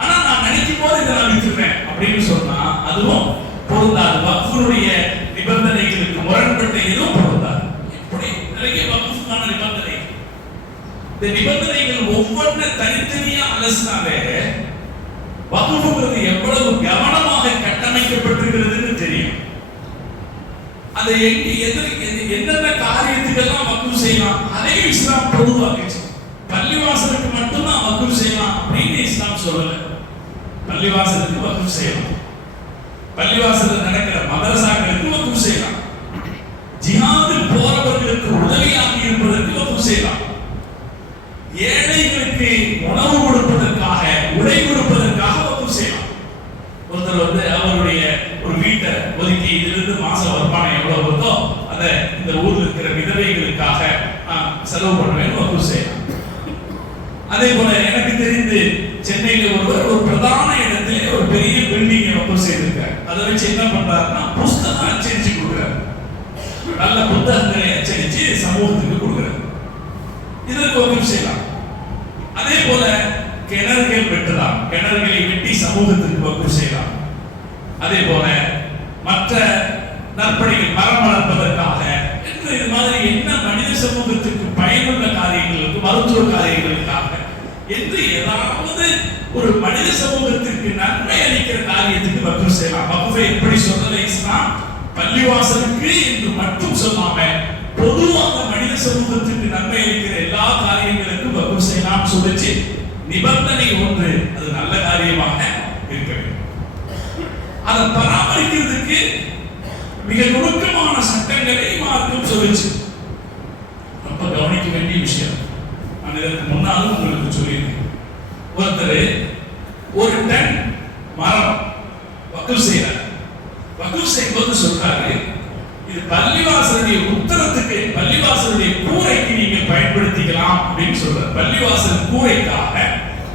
ஆனா நான் நினைக்கும் போது இதை நான் வித்துருவேன் அப்படின்னு சொன்னா அதுவும் பொருந்தாது. வக்ஃபுடைய நிபந்தனைகளுக்கு முரண்பட்ட எதுவும் பொருந்தாது. இப்படி நிறைய வக்ஃபுக்கான நிபந்தனை, இந்த நிபந்தனைகள் ஒவ்வொன்றை தனித்தனியா அலசினாலே வக்ஃப்ங்கிறது எவ்வளவு கவனமாக கட்டமைக்கப்பட்டிருக்கிறதுன்னு தெரியும். அதை என்னென்ன காரியத்துக்கெல்லாம் வக்ஃப் செய்யலாம் அதையும் இஸ்லாம் பொதுவாக்குச்சு. பள்ளிவாசலுக்கு மட்டும்தான் வக்ஃப் செய்யலாம் அப்படின்னு இஸ்லாம் சொல்லல. பள்ளிவாசலுக்கு வக்ஃப் செய்யலாம், பள்ளிவாசல்ல நடக்கிற மதரசாக்களுக்கு வக்ஃப் செய்யலாம், ஜிஹாதில் போறவர்களுக்கு உதவியாக இருப்பதற்கு வக்ஃப் செய்யலாம், ஏழைகளுக்கு உணவு கொடுப்பதற்காக, உடை கொடுப்பதற்காக வக்ஃப் செய்யலாம். ஒருத்தர் வந்து அவருடைய ஒரு வீட்டை ஒதுக்கி இதிலிருந்து மாச வருமானம் எவ்வளவு வருதோ அதை இந்த ஊர்ல இருக்கிற விதவைகளுக்காக நான் செலவு பண்ணுவேன் வக்ஃப் செய்யலாம். அதே போல எனக்கு தெரிந்து சென்னையில ஒருவர் ஒரு பிரதான இடத்திலே ஒரு பெரிய பில்டிங்கை வக்ஃப் செய்திருக்கார். அதை வச்சு என்ன பண்றாருன்னா புத்தகம் அச்சடிச்சு கொடுக்குறாரு, நல்ல புத்தகங்களை அச்சடிச்சு சமூகத்துக்கு கொடுக்குறாரு. இதற்கு வக்ஃப் செய்யலாம். அதே போல கிணறுகள் வெட்டலாம், கிணறுகளை வெட்டி சமூகத்துக்கு வக்ஃப் செய்யலாம். அதே போல மற்ற நற்பணிகள், மரம் வளர்ப்பதற்காக என்று இது மாதிரி என்ன மனித சமூகத்துக்கு பயனுள்ள காரியங்களுக்கு, மருத்துவ காரியங்களுக்காக என்று ஏதாவது ஒரு மனித சமூகத்திற்கு நன்மை அளிக்கிற காரியத்துக்கு வக்ஃப் செய்யலாம். வக்ஃபை எப்படி சொல்லலை இஸ்லாம்? பள்ளிவாசலுக்கு என்று மட்டும் சொல்லாம பொதுவாக மனித சமூகத்திற்கு நன்மை அளிக்கிற எல்லா காரியங்களுக்கும் வக்ஃப் செய்யலாம் சொல்லிச்சு. நிபந்தனை ஒன்று, அது நல்ல காரியமாக இருக்க வேண்டும். அதை பராமரிக்கிறதுக்கு மிக நுணுக்கமான சட்டங்களை மார்க்கம் சொல்லிச்சு. ரொம்ப கவனிக்க வேண்டிய விஷயம். நான் இதற்கு முன்னாலும் உங்களுக்கு சொல்லியிருக்கேன். ஒருத்தர் ஒரு டன் மரம் வக்ஃப் செய்யறார். வக்ஃப் செய்யும்போது சொல்றாரு, உத்தரத்துக்கு பள்ளிவாசலுடைய கூரைக்கு நீங்க பயன்படுத்திக்கலாம் அப்படின்னு சொல்ற. பள்ளிவாசல் கூரைக்காக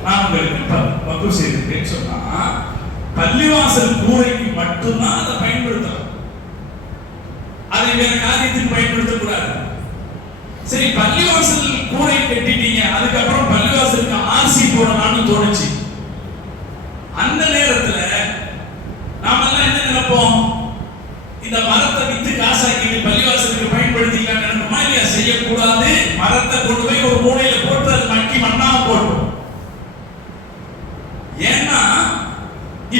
நான் உங்களுக்கு வக்ஃப் செய்திருக்கேன்னு சொன்னா பள்ளிவாசல் கூரைக்கு மட்டும்தான் அதை பயன்படுத்தலாம். அதை வேற காரியத்துக்கு பயன்படுத்தக்கூடாது. சரி, பள்ளிவாசல் கூரை கட்டிட்டீங்க, அதுக்கப்புறம் பள்ளிவாசலுக்கு ஆர்சி போடலாம்னு தோணுச்சு. அந்த நேரத்துல நாம எல்லாம் என்ன நினைப்போம்? இந்த மரத்தை வித்து காசாக்கி பள்ளிவாசலுக்கு பயன்படுத்திக்கலாம் நினைப்போமா இல்லையா? செய்யக்கூடாது. மரத்தை கொண்டு போய் ஒரு மூலையில போட்டு அது மக்கி மண்ணா போட்டோம். ஏன்னா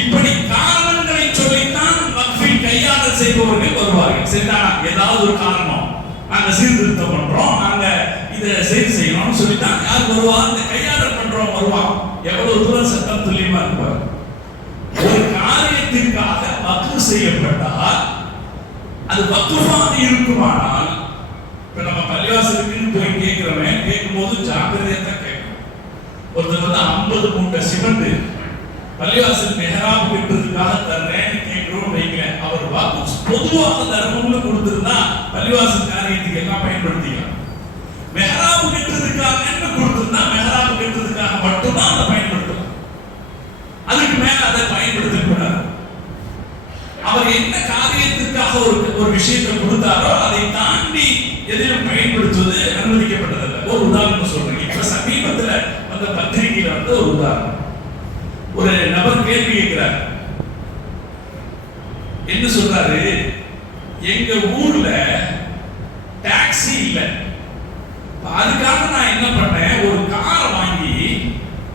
இப்படி காரணங்களை சொல்லித்தான் வக்ஃபில் கையாளர் செய்பவர்கள் வருவார்கள். சரிதானா? ஏதாவது ஒரு காரணம், நாங்க சீர்திருத்தம் பண்றோம், நாங்க இதை செய்யணும்னு சொல்லித்தான் யார் வருவா? இந்த கையாளர் பண்றோம் வருவான். எவ்வளவு தூரம் சட்டம் துல்லியமா இருப்பார். ஒரு காரியத்திற்காக வக்ஃப் செய்யப்பட்டால் அது வக்ஃபாக இருக்குமானால், இப்ப நம்ம பள்ளிவாசலுக்கு போய் கேட்கிறவன் கேட்கும்போது ஜாக்கிரதையா தான் கேட்கணும். ஒருத்தர் வந்து 50 மூட்டை சிமெண்ட் பள்ளிவாசல் மெஹராப் கட்டுறதுக்காக தர்றேன்னு கேட்கிறோம் வைங்க. அவர் வக்ஃப் பொதுவாக தர்மம்னு கொடுத்திருந்தா பள்ளிவாசல் காரியத்துக்கு எல்லாம் பயன்படுத்திக்கலாம். மெஹராப் கட்டுறதுக்காக என்ன கொடுத்திருந்தா மெஹராப் கட்டுறதுக்காக மட்டும்தான் அதை பயன்படுத்தலாம். அதுக்கு மேல அதை பயன்படுத்தக்கூடாது. அவர் என்ன காரியத்திற்காக ஒரு விஷயத்தை கொடுத்தாரோ அதை தாண்டி எதையும் பயன்படுத்துவது அனுமதிக்கப்பட்டதில்லை. ஒரு உதாரணம் சொல்றேன். இப்ப சமீபத்துல அந்த பத்திரிகையில வந்து ஒரு உதாரணம், ஒரு நபர் கேள்வி கேட்கிறார். என்ன சொல்றாரு? எங்க ஊர்ல டாக்ஸி இல்ல, அதுக்காக நான் என்ன பண்ணேன், ஒரு காரை வாங்கி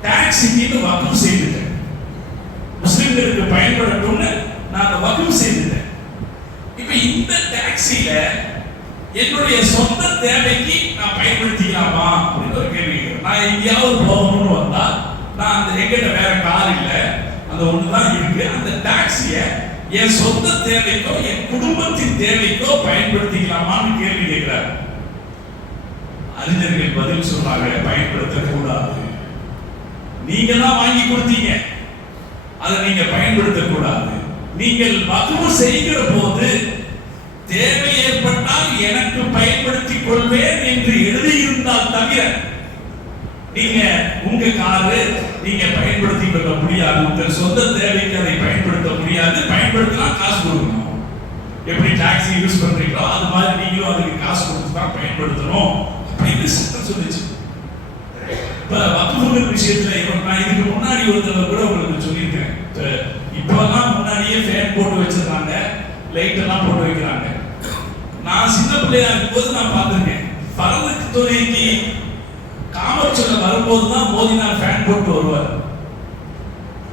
டாக்ஸிக்கு வக்ஃப் செய்துட்டேன். முஸ்லிம்களுக்கு பயன்படட்டும்னு நான் அதை வக்ஃப் செய்துட்டேன். இப்ப இந்த டாக்ஸில என்னுடைய சொந்த தேவைக்கு நான் பயன்படுத்திக்கலாமா அப்படின்னு ஒரு கேள்வி கேட்கிறேன். நான் எங்கேயாவது போகணும்னு வந்தா, நான் அந்த எங்கிட்ட வேற கார் இல்ல, அந்த ஒண்ணுதான் இருக்கு, அந்த டாக்ஸிய என் சொந்த தேவைக்கோ என் குடும்பத்தின் தேவைக்கோ பயன்படுத்திக்கலாமான்னு கேள்வி கேட்கிறார். அறிஞர்கள் பதில் சொல்றாங்க, பயன்படுத்த கூடாது. நீங்க தான் வாங்கி கொடுத்தீங்க, அதை நீங்க பயன்படுத்த கூடாது. நீங்கள் வக்ஃப் செய்கிற போது தேவை ஏற்பட்டால் எனக்கு பயன்படுத்திக் கொள்வேன் என்று எழுதியிருந்தால் தவிர நீங்க உங்க காரு நீங்க பயன்படுத்திக் கொள்ள முடியாது. உங்கள் சொந்த தேவைக்கு அதை பயன்படுத்த முடியாது. பயன்படுத்தலாம், காசு கொடுக்கணும். எப்படி டாக்ஸி யூஸ் பண்றீங்களோ அது மாதிரி நீங்களும் அதுக்கு காசு கொடுத்து தான் பயன்படுத்தணும் அப்படின்னு சட்டம் சொல்லிச்சு. இப்ப வக்ஃப் விஷயத்துல நான் இதுக்கு முன்னாடி ஒரு தடவை கூட உங்களுக்கு சொல்லியிருக்கேன். இப்பெல்லாம் முன்னாடியே ஃபேன் போட்டு வச்சிருக்காங்க, லைட் எல்லாம் போட்டு வைக்கிறாங்க. நான் சின்ன பிள்ளையா இருக்கும்போது நான் பார்த்திருக்கேன். பரலுக்கு தொழிலுக்கு காமச்சொல்ல வரும்போது தான் மோதினார் ஃபேன் போட்டு வருவார்.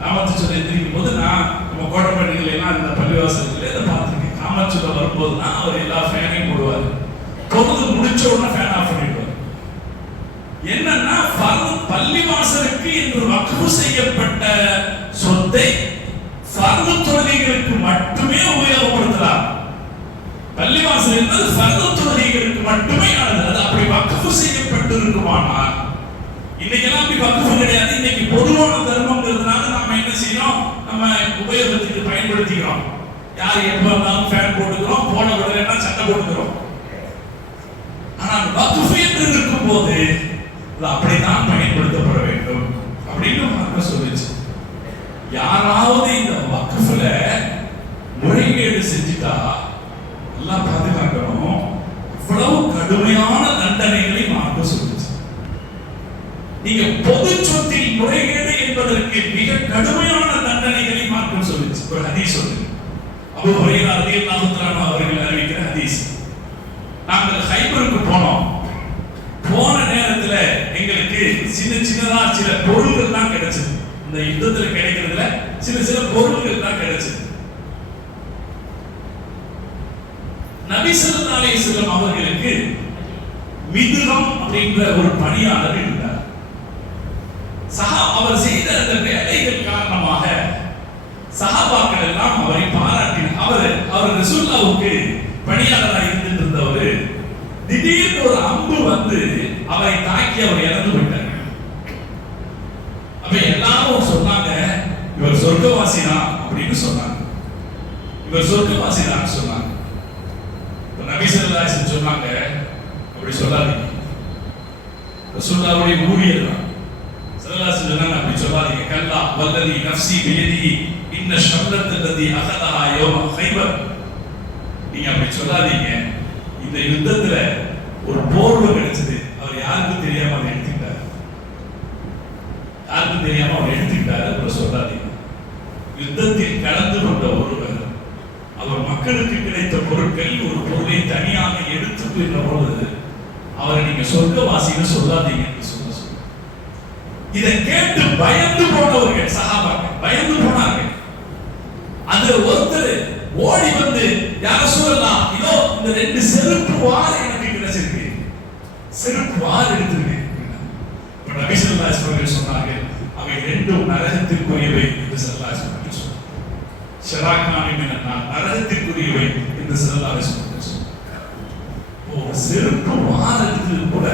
காமச்சொல்ல எந்திரிக்கும் போது நான் நம்ம கோட்டப்பள்ளிகள் எல்லாம் இந்த பள்ளிவாசல்ல இதை பார்த்திருக்கேன். காமச்சொல்ல வரும்போது தான் அவர் எல்லா ஃபேனையும் போடுவார். பொழுது முடிச்ச உடனே ஃபேன் ஆஃப் பண்ணிடுவார். என்னன்னா பள்ளிவாசலுக்கு என்று வக்ஃப் செய்யப்பட்ட சொத்தை ஃபர்து தொழுகைகளுக்கு மட்டுமே உபயோகப்படுத்தலாம். பள்ளிவாசல் என்பது ஃபர்து தொழுகைகளுக்கு மட்டுமே ஆனது. அது அப்படி வக்ஃப் செய்யப்பட்டிருக்குமானால், இன்னைக்கெல்லாம் அப்படி வக்ஃப் கிடையாது. இன்னைக்கு பொதுவான தர்மங்கிறதுனால நம்ம என்ன செய்யறோம், நம்ம உபயோகத்துக்கு பயன்படுத்திக்கிறோம். யார் எப்ப வந்தாலும் ஃபேன் போட்டுக்கிறோம், போன விடலைன்னா சட்டை போட்டுக்கிறோம். ஆனால் வக்ஃப் என்று இருக்கும் போது அது அப்படித்தான் பயன்படுத்தப்பட வேண்டும் அப்படின்னு மார்க்கம் சொல்லுச்சு. யாராவது இந்த வக்ஃப்ல முறைகேடு செஞ்சுட்டா எல்லாம் பாதுகாக்கணும். அவ்வளவு கடுமையான தண்டனைகளை மார்க்கம் சொல்லுச்சு. நீங்க பொது சொத்தில் முறைகேடு என்பதற்கு மிக கடுமையான தண்டனைகளை மார்க்கம் சொல்லுச்சு. ஒரு ஹதீஸ் சொல்லுங்க, அபூ ஹுரைரா ரலியல்லாஹு தஆலா அவர்கள் அறிவிக்கிற ஹதீஸ். நாங்கள் ஹைபருக்கு போனோம். போன நேரத்துல எங்களுக்கு சின்னதா சில பொருள்கள் தான் கிடைச்சது. இந்த யுத்தத்துல கிடைக்கிறதுல சில பொருள்கள் தான் கிடைச்சது. நபி ஸல்லல்லாஹு அலைஹி வஸல்லம் அவர்களுக்கு மிதுரம் அப்படிங்கிற ஒரு பணியாளர் இருந்தார். அவர் செய்த அந்த வேலைகள் காரணமாக சஹாபாக்கள் எல்லாம் அவரை பாராட்டினார். அவர் ரசூலுல்லாஹ்வுக்கு பணியாளராக இருந்தவர். திடீர்னு ஒரு அம்பு வந்து அவரை தாக்கி அவர் இறந்து விட்டார். அப்ப எல்லாரும் சொன்னாங்க, இவர் சொர்க்கவாசி தான் அப்படின்னு சொன்னாங்க. இவர் சொர்க்கவாசி தான் சொன்னாங்க. நபி ஸல்லல்லாஹு அலைஹி வஸல்லம் சொன்னாங்க, அப்படி சொல்லாதீங்க. ரசூலுல்லாஹ்வுடைய ஊழியர் தான் ஸல்லல்லாஹு அலைஹி வஸல்லம் அப்படி சொல்லாதீங்க. கல்லா வல்லதி நஃப்ஸி பியதிஹி இன்ன ஷம்ரத்தல்லதி அகதஹா யௌம கைபர். நீங்க அப்படி சொல்லாதீங்க. இந்த யுத்தத்துல ஒரு போர்வை கிடைச்சது, அவர் யாருக்கும் தெரியாம அதை எடுத்துக்கிட்டார். யாருக்கும் தெரியாம அவர் எடுத்துக்கிட்டாரு. அவர் சொல்லாதீங்க. யுத்தத்தில் கலந்து கொண்ட ஒருவர் அவர் மக்களுக்கு கிடைத்த பொருட்கள் ஒரு பொருளை தனியாக எடுத்து போயின்ற பொழுது அவரை நீங்க சொர்க்கவாசின்னு சொல்லாதீங்க என்று சொல்ல. இதை கேட்டு பயந்து போனவர்கள் சஹாபாக்கள் பயந்து போனார்கள். அது ஒருத்தர் ஓடி வந்து யார சொல்லலாம், இதோ இந்த 2 செருப்பு வார் எனக்கு கிடைச்சிருக்கு, செருப்பு வார் எடுத்துருக்கேன். நபி ஸல்லல்லாஹு அலைஹி வஸல்லம் சொன்னார்கள், அவை 2 நரகத்திற்குரியவை என்று ஸல்லல்லாஹு அலைஹி வஸல்லம் சொன்னார். ஷராக்கானி மினன்னார், நரகத்திற்குரியவை என்று ஸல்லல்லாஹு அலைஹி வஸல்லம் சொன்னார். ஒரு செருப்பு வார் எடுத்து கூட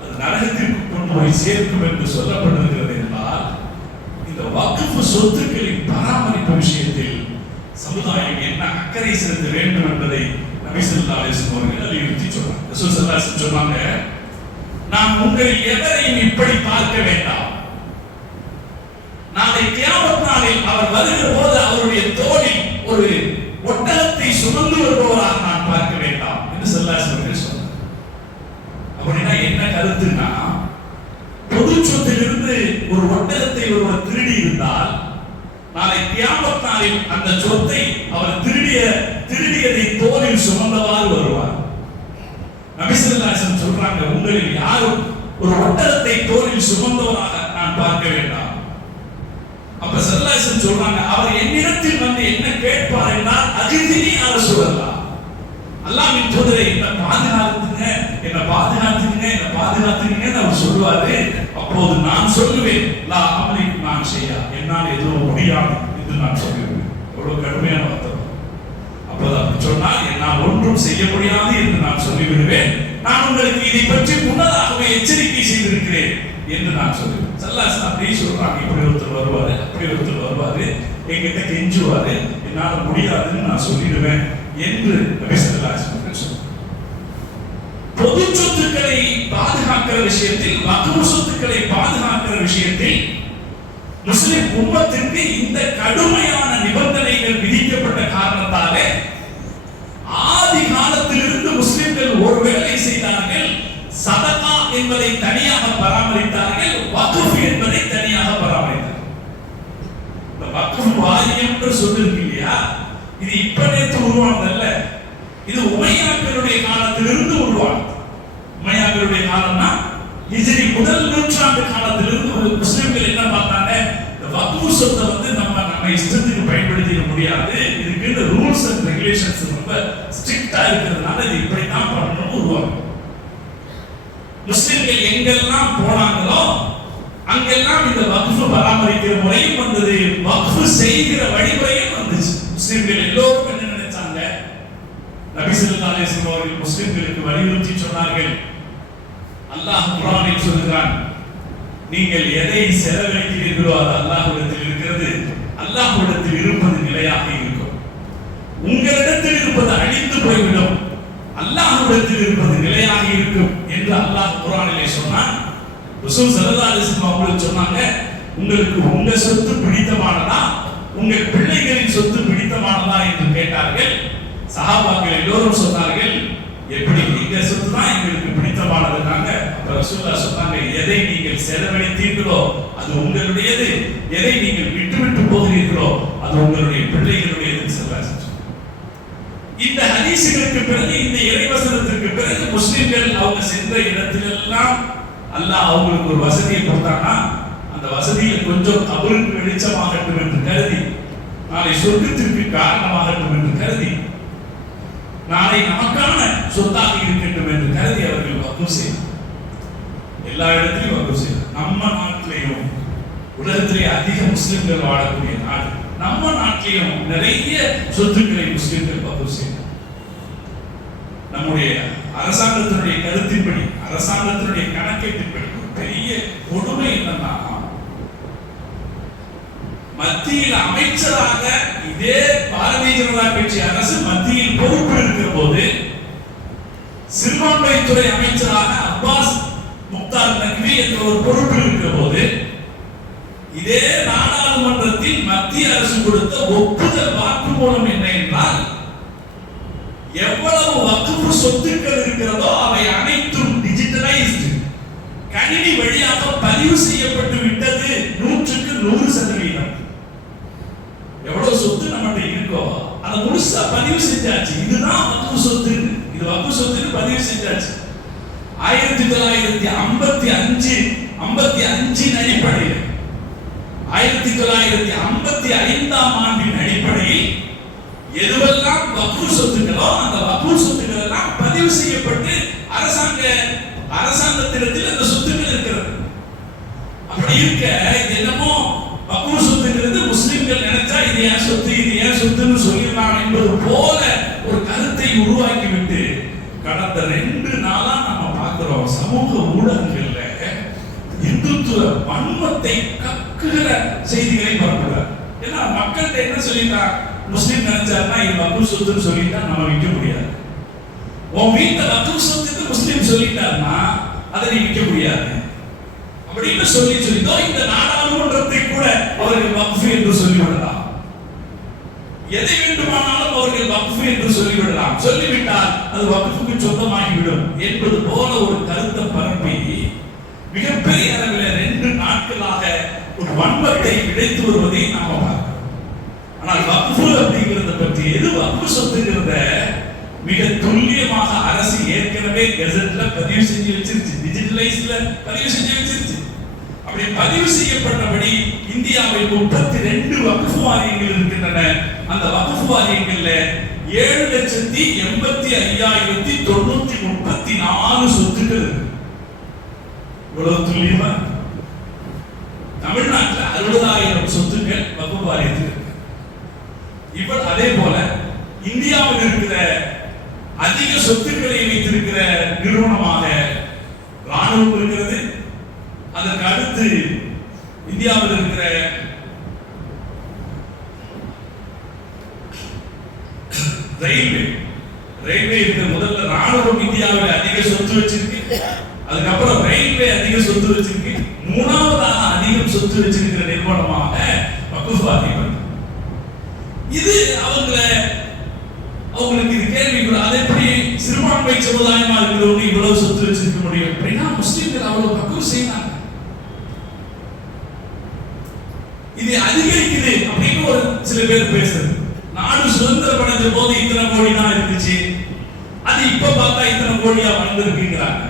அது நரகத்திற்கு கொண்டு போய் சேர்க்கும் என்று சொல்லப்படுகிறது என்றால், இந்த வக்ஃப் சொத்துக்களின் பராமரிப்பு விஷயத்தில் சமுதாயம் என்ன அக்கறை செலுத்த வேண்டும் என்பதை நபி ஸல்லல்லாஹு அலைஹி வஸல்லம் அவர்கள் வலியுறுத்தி சொன்னார். ரசூல் ஸல்லல்லாஹு அலைஹி வஸல்லம் சொன்னாங்க, நாம் உங்களில் எவரையும் இப்படி பார்க்க வேண்டாம். நாளை கியாமத் நாளில் அவர் வருகிற போது அவருடைய தோளில் ஒரு ஒட்டகத்தை சுமந்து வருபவராக நான் பார்க்க வேண்டாம் என்று ஸல்லல்லாஹு அலைஹி வஸல்லம் சொன்னார். அப்படின்னா என்ன கருத்துன்னா, பொது சொத்திலிருந்து ஒரு ஒட்டகத்தை ஒருவர் திருடி இருந்தால் நாளை கியாமத் நாளில் அந்த சொத்தை அவர் திருடியதை தோளில் சுமந்தவாறு வருவார். நபி ஸல்லல்லாஹு அலைஹி வஸல்லம் சொல்றாங்க, உங்களில் யாரும் ஒரு ஒட்டகத்தை தோளில் சுமந்தவராக நான் பார்க்க வேண்டாம். அப்ப ஸல்லல்லாஹு அலைஹி வஸல்லம் சொல்றாங்க, அவர் என்னிடத்தில் வந்து என்ன கேட்பார் என்றால், அஜிதினி யா ரசூலல்லாஹ், அல்லாஹ்வின் தூதரே என்ன பாதுகாத்துங்க, என்ன பாதுகாத்துங்க, என்ன பாதுகாத்துங்கன்னு அவர் சொல்லுவாரு. அப்போது நான் சொல்லுவேன், லா அம்லிக் நான் செய்யா, என்னால் எதுவும் முடியாது என்று நான் சொல்லுவேன். எவ்வளவு கடுமையான வார்த்தை. அப்போது அப்படி சொன்னால் என்னால் ஒன்றும் செய்ய முடியாது என்று நான் சொல்லிவிடுவேன். நான் உங்களுக்கு இதை பற்றி முன்னதாகவே எச்சரிக்கை செய்திருக்கிறேன் என்று நான் சொல்லுவேன். ஸல்லல்லாஹு அலைஹி அப்படியே சொல்றாங்க, இப்படி ஒருத்தர் வருவாரு, அப்படி ஒருத்தர் வருவாரு, என்கிட்ட கெஞ்சுவாரு, என்னால் முடியாதுன்னு நான் சொல்லிடுவேன் என்று நபி ஸல்லல்லாஹு அலைஹி வஸல்லம் சொன்னார். பொது சொத்துக்களை பாதுகாக்கிற விஷயத்தில், வக்ஃப் சொத்துக்களை பாதுகாக்கிற விஷயத்தில் முஸ்லிம் உம்மத்திற்கு இந்த கடுமையான நிபந்தனைகள் விதிக்கப்பட்ட காரணத்தாலே ஆதி காலத்திலிருந்து முஸ்லிம்கள் ஒரு வேலை செய்தார்கள். சதகா என்பதை தனியாக பராமரித்தார்கள், வக்ஃப் என்பதை தனியாக பராமரித்தார்கள். இந்த வக்ஃப் வாரியம் என்று சொல்லிருக்கு இல்லையா, இது இப்ப நேற்று உருவானதல்ல, இது உமையாக்களுடைய காலத்திலிருந்து உருவானது. உமையாக்களுடைய காலம்னா ஹிஜ்ரி முதல் நூற்றாண்டு காலத்திலிருந்து முஸ்லிம்கள் என்ன பார்த்தாங்க, இந்த வக்ஃப் சொத்தை வந்து நம்ம இஷ்டத்துக்கு பயன்படுத்திக்க முடியாது, இதுக்கு ரூல்ஸ் அண்ட் ரெகுலேஷன்ஸ் ரொம்ப ஸ்ட்ரிக்ட்டா இருக்கிறதுனால இது இப்படி தான் பண்ணணும் உருவாங்க. முஸ்லிம்கள் எங்கெல்லாம் போனாங்களோ அங்கெல்லாம் இந்த வக்ஃப் பராமரிக்கிற முறையும் வந்தது, வக்ஃப் செய்கிற வழிமுறையும் வந்துச்சு. முஸ்லிம்கள் எல்லோரும் என்ன நினைச்சாங்க, நபி ஸல்லல்லாஹு அலைஹி வஸல்லம் அவர்கள் முஸ்லிம்களுக்கு வலியுறுத்தி சொன்னார்கள். அல்லாஹ் குர்ஆனில் சொல்கிறான், நீங்கள் எதை செலவழிக்கிறீர்களோ அது அல்லாஹ்விடத்தில் இருக்கிறது, அல்லாஹ்விடத்தில் இருப்பது நிலையாக இருக்கும். உங்களிடத்தில் இருப்பது அழிந்து போய்விடும், அல்லாஹ்விடத்தில் இருப்பது நிலையாக இருக்கும் என்று அல்லாஹ் குர்ஆனிலே சொன்னான். ரசூல் ஸல்லல்லாஹு அலைஹி வஸல்லம் அவர்கள் சொன்னாங்க, உங்களுக்கு உங்க சொத்து பிடித்தமானதா, உங்கள் பிள்ளைகளின் சொத்து பிடித்தமானதா என்று கேட்டார்கள். சஹாபாக்கள் எல்லோரும் சொன்னார்கள், எப்படி எங்க சொத்து தான் எங்களுக்கு பிடித்தமானதுனாங்க. அப்ப ரசூலுல்லாஹ் சொன்னாங்க, எதை நீங்கள் செலவழித்தீர்களோ அது உங்களுடையது, எதை நீங்கள் விட்டுவிட்டு போகிறீர்களோ அது உங்களுடைய பிள்ளைகளுடையது ஸல்லல்லாஹு. இந்த ஹதீஸுகளுக்கு பிறகு, இந்த இறைவசனத்திற்கு பிறகு முஸ்லிம்கள் அவங்க சென்ற இடத்திலெல்லாம் அல்லாஹ் அவங்களுக்கு ஒரு வசதியை கொடுத்தானா, அந்த வசதியில கொஞ்சம் கபருக்கு வெளிச்சமாகட்டும் என்று கருதி, நாளை சொர்க்கத்திற்கு காரணமாகட்டும் என்று கருதி, நாளை நமக்கான சொத்தாக இருக்கட்டும் என்று கருதி அவர்கள் வக்ஃப் செய்தார். எல்லா இடத்திலும் வக்ஃப் செய்தார். நம்ம நாட்டிலையும், உலகத்திலே அதிக முஸ்லிம்கள் வாழக்கூடிய நாடு, நம்ம நாட்டிலையும் நிறைய சொத்துக்களை முஸ்லிம்கள் வக்ஃப் செய்தார். நம்முடைய அரசாங்கத்தினுடைய கருத்தின்படி, அரசாங்கத்தினுடைய கணக்கீட்டின்படி ஒரு பெரிய கொடுமை என்னன்னா, மத்தியில் அமைச்சராக இதே பாரதிய ஜனதா கட்சி அரசு மத்தியில் பொறுப்பு இருக்கிற போது சிறுபான்மைத்துறை அமைச்சராக அப்பாஸ் முக்தார் நக்வி என்ற ஒரு பொறுப்பில் இருக்கிற போது இதே நாடாளுமன்றத்தில் மத்திய அரசு கொடுத்த ஒப்புதல் வாக்குமூலம் என்ன என்றால், எவ்வளவு வக்ஃப் சொத்துக்கள் இருக்கிறதோ அவை அனைத்தும் டிஜிட்டலைஸ்டு, கணினி வழியாக பதிவு செய்யப்பட்டு விட்டது 100%. எவ்வளவு சொத்து நம்மகிட்ட இருக்கோ அதை முழுசா பதிவு செஞ்சாச்சு. இதுதான் வக்ஃப் சொத்து, இது வக்ஃப் சொத்துன்னு பதிவு செஞ்சாச்சு. 1955 அடிப்படையில் 1955ஆம் ஆண்டின் அடிப்படையில் எதுவெல்லாம் வக்ஃப் சொத்துக்களோ அந்த வக்ஃப் சொத்துக்கள் எல்லாம் பதிவு செய்யப்பட்டு அரசாங்கத்திடத்தில் அந்த சொத்துக்கள் இருக்கிறது. அப்படி இருக்க இது என்னமோ வக்ஃப் சொத்துங்கிறது முஸ்லிம்கள் நினைச்சா இது ஏன் சொத்து இது ஏன் சொத்துன்னு சொல்லிடலாம் என்பது போல ஒரு கருத்தை உருவாக்கிவிட்டு கடந்த 2 நாளா நம்ம பார்க்கிறோம் சமூக ஊடகங்கள்ல இந்துத்துவ வன்மத்தை கக்குகிற செய்திகளை பரப்புகிறார். ஏன்னா மக்கள்கிட்ட என்ன சொல்லிட்டா, முஸ்லிம் நினைச்சாருன்னா இது வக்ஃப் சொத்துன்னு சொல்லிட்டா நம்ம விற்க முடியாது. உன் வீட்டை வக்ஃப் சொத்துக்கு முஸ்லிம் சொல்லிட்டாருன்னா அதை நீ விற்க முடியாது அப்படின்னு சொல்லிதோ இந்த நாடாளுமன்றத்தை கூட அவர்கள் வக்ஃப் என்று சொல்லிவிடலாம். எதை வேண்டுமானாலும் அவர்கள் வக்ஃப் என்று சொல்லிவிடலாம். சொல்லிவிட்டால் அது வக்ஃபுக்கு சொந்தமாகிவிடும் என்பது போல ஒரு கருத்தை பரப்பி மிகப்பெரிய அளவில் 2 நாட்களாக ஒரு வன்மத்தை விளைத்து வருவதை நாம பார்க்கிறோம். ஆனால் வக்ஃப் அப்படிங்கிறத பற்றி எது வக்ஃப் சொத்துங்கிறத மிக துல்லியமாக அரசு ஏற்கனவே கெசட்ல பதிவு செஞ்சு வச்சிருச்சு, டிஜிட்டலைஸ்ல பதிவு செஞ்சு வச்சிருச்சு. அப்படி பதிவு செய்யப்பட்டபடி இந்தியாவில் 32 வக்ஃப் வாரியங்கள் இருக்கின்றன. அந்த வக்ஃப் வாரியங்கள்ல 7,85,934 சொத்துக்கள் இருக்கு. இவ்வளவு துல்லியமா தமிழ்நாட்டில் 60,000 சொத்துக்கள் வக்ஃப் வாரியத்தில் இருக்கு. அதே போல இந்தியாவில் இருக்கிற அதிக சொத்துக்களை வைத்திருக்கிற நிறுவனமாக ராணுவம் இருக்கிறது. அதற்கு அடுத்து இந்தியாவில் இருக்கிற ரயில்வே இருக்கிற முதல்ல ராணுவம் இந்தியாவில் அதிக சொத்து வச்சிருக்கு. அதுக்கப்புறம் ரயில்வே அதிக சொத்து வச்சிருக்கு. 3ஆவதாக அதிகம் சொத்து வச்சிருக்கிற நிறுவனமாக வக்ஃப் வாரியம். இது அவங்களுக்கு இது கேள்வி கூட, அது எப்படி சிறுபான்மை சமுதாயமா இருக்கிறவங்க இவ்வளவு சொத்து வச்சிருக்க முடியும் அப்படின்னா முஸ்லிம்கள் அவ்வளவு வக்ஃப் செய்யறாங்க. இது அதிகரிக்குது அப்படின்னு ஒரு சில பேர் பேசுறது. நாடு சுதந்திரம் அடைஞ்ச போது இத்தனை கோடி தான் இருந்துச்சு, அது இப்ப பார்த்தா இத்தனை கோடியா வளர்ந்துருக்குங்கிறாங்க.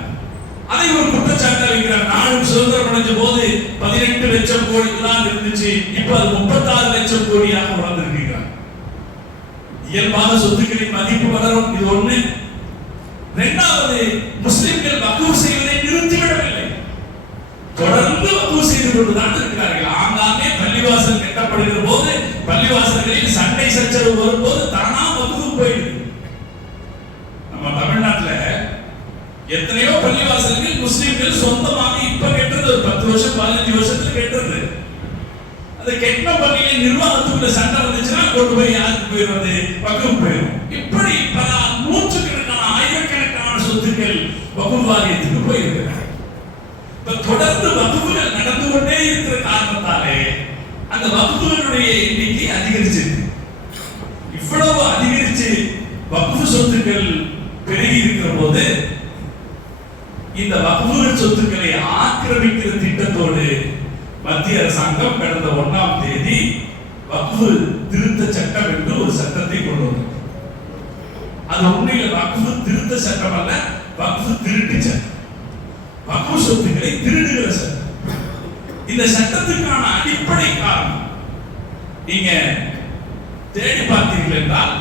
அதை ஒரு குற்றச்சாட்டா வைக்கிறாங்க. நாடு சுதந்திரம் அடைஞ்ச போது 18 லட்சம் கோடி தான் இருந்துச்சு, இப்ப அது 36 லட்சம் கோடியாக வளர்ந்துருக்குங்கிறாங்க. இயல்பான சொத்துக்களின் மதிப்பு வளரும், இது ஒண்ணு. 2வது, முஸ்லிம்கள் வக்ஃப் செய்வதை நிறுத்திவிடவில்லை, தொடர்ந்து வக்ஃப் செய்து கொண்டுதான் இருக்கிறார்கள். ஆங்காங்கே பள்ளிவாசல் கட்டப்படுகிற போது பள்ளிவாசல்களில் சண்டை சச்சரவு வரும்போது தானா வக்ஃப் போயிடுது. நம்ம தமிழ்நாட்டில் எத்தனையோ பள்ளிவாசல்கள் முஸ்லிம்கள் சொந்தமாக இப்ப கெட்டது, ஒரு 10 வருஷம் 15 வருஷத்துல கெட்டது. அந்த கெட்ட பள்ளியில நிர்வாகத்துக்குள்ள சண்டை வந்துச்சுன்னா கொண்டு போய் யாருக்கு போயிடுறது, வக்ஃப் போயிடும். இப்படி பல நூற்றுக்கணக்கான ஆயிரக்கணக்கான சொத்துக்கள் வக்ஃப் வாரியத்துக்கு போயிருக்கிறாங்க. தொடர்ந்து வக்ஃப்கள் நடந்து கொண்டே இருக்கிற காரணத்தாலே அந்த வக்ஃப்களுடைய எண்ணிக்கை அதிகரிச்சிருக்கு. இவ்வளவு அதிகரிச்சு வக்ஃப் சொத்துக்கள் பெருகி இருக்கிற போது இந்த வக்ஃப் சொத்துக்களை ஆக்கிரமிக்கிற திட்டத்தோடு மத்திய அரசாங்கம் கடந்த 1ஆம் தேதி வக்ஃப் திருத்த சட்டம் என்று ஒரு சட்டத்தை கொண்டு வந்தது. அது உண்மையில் வக்ஃப் திருத்த சட்டம் அல்ல, வக்ஃப் திருட்டு சட்டம். வக்ஃப் சொத்துக்களை திருடுகிற சட்டம். இந்த சட்டத்துக்கான அடிப்படை காரணம் நீங்க தேடி பார்த்தீர்கள் என்றால்,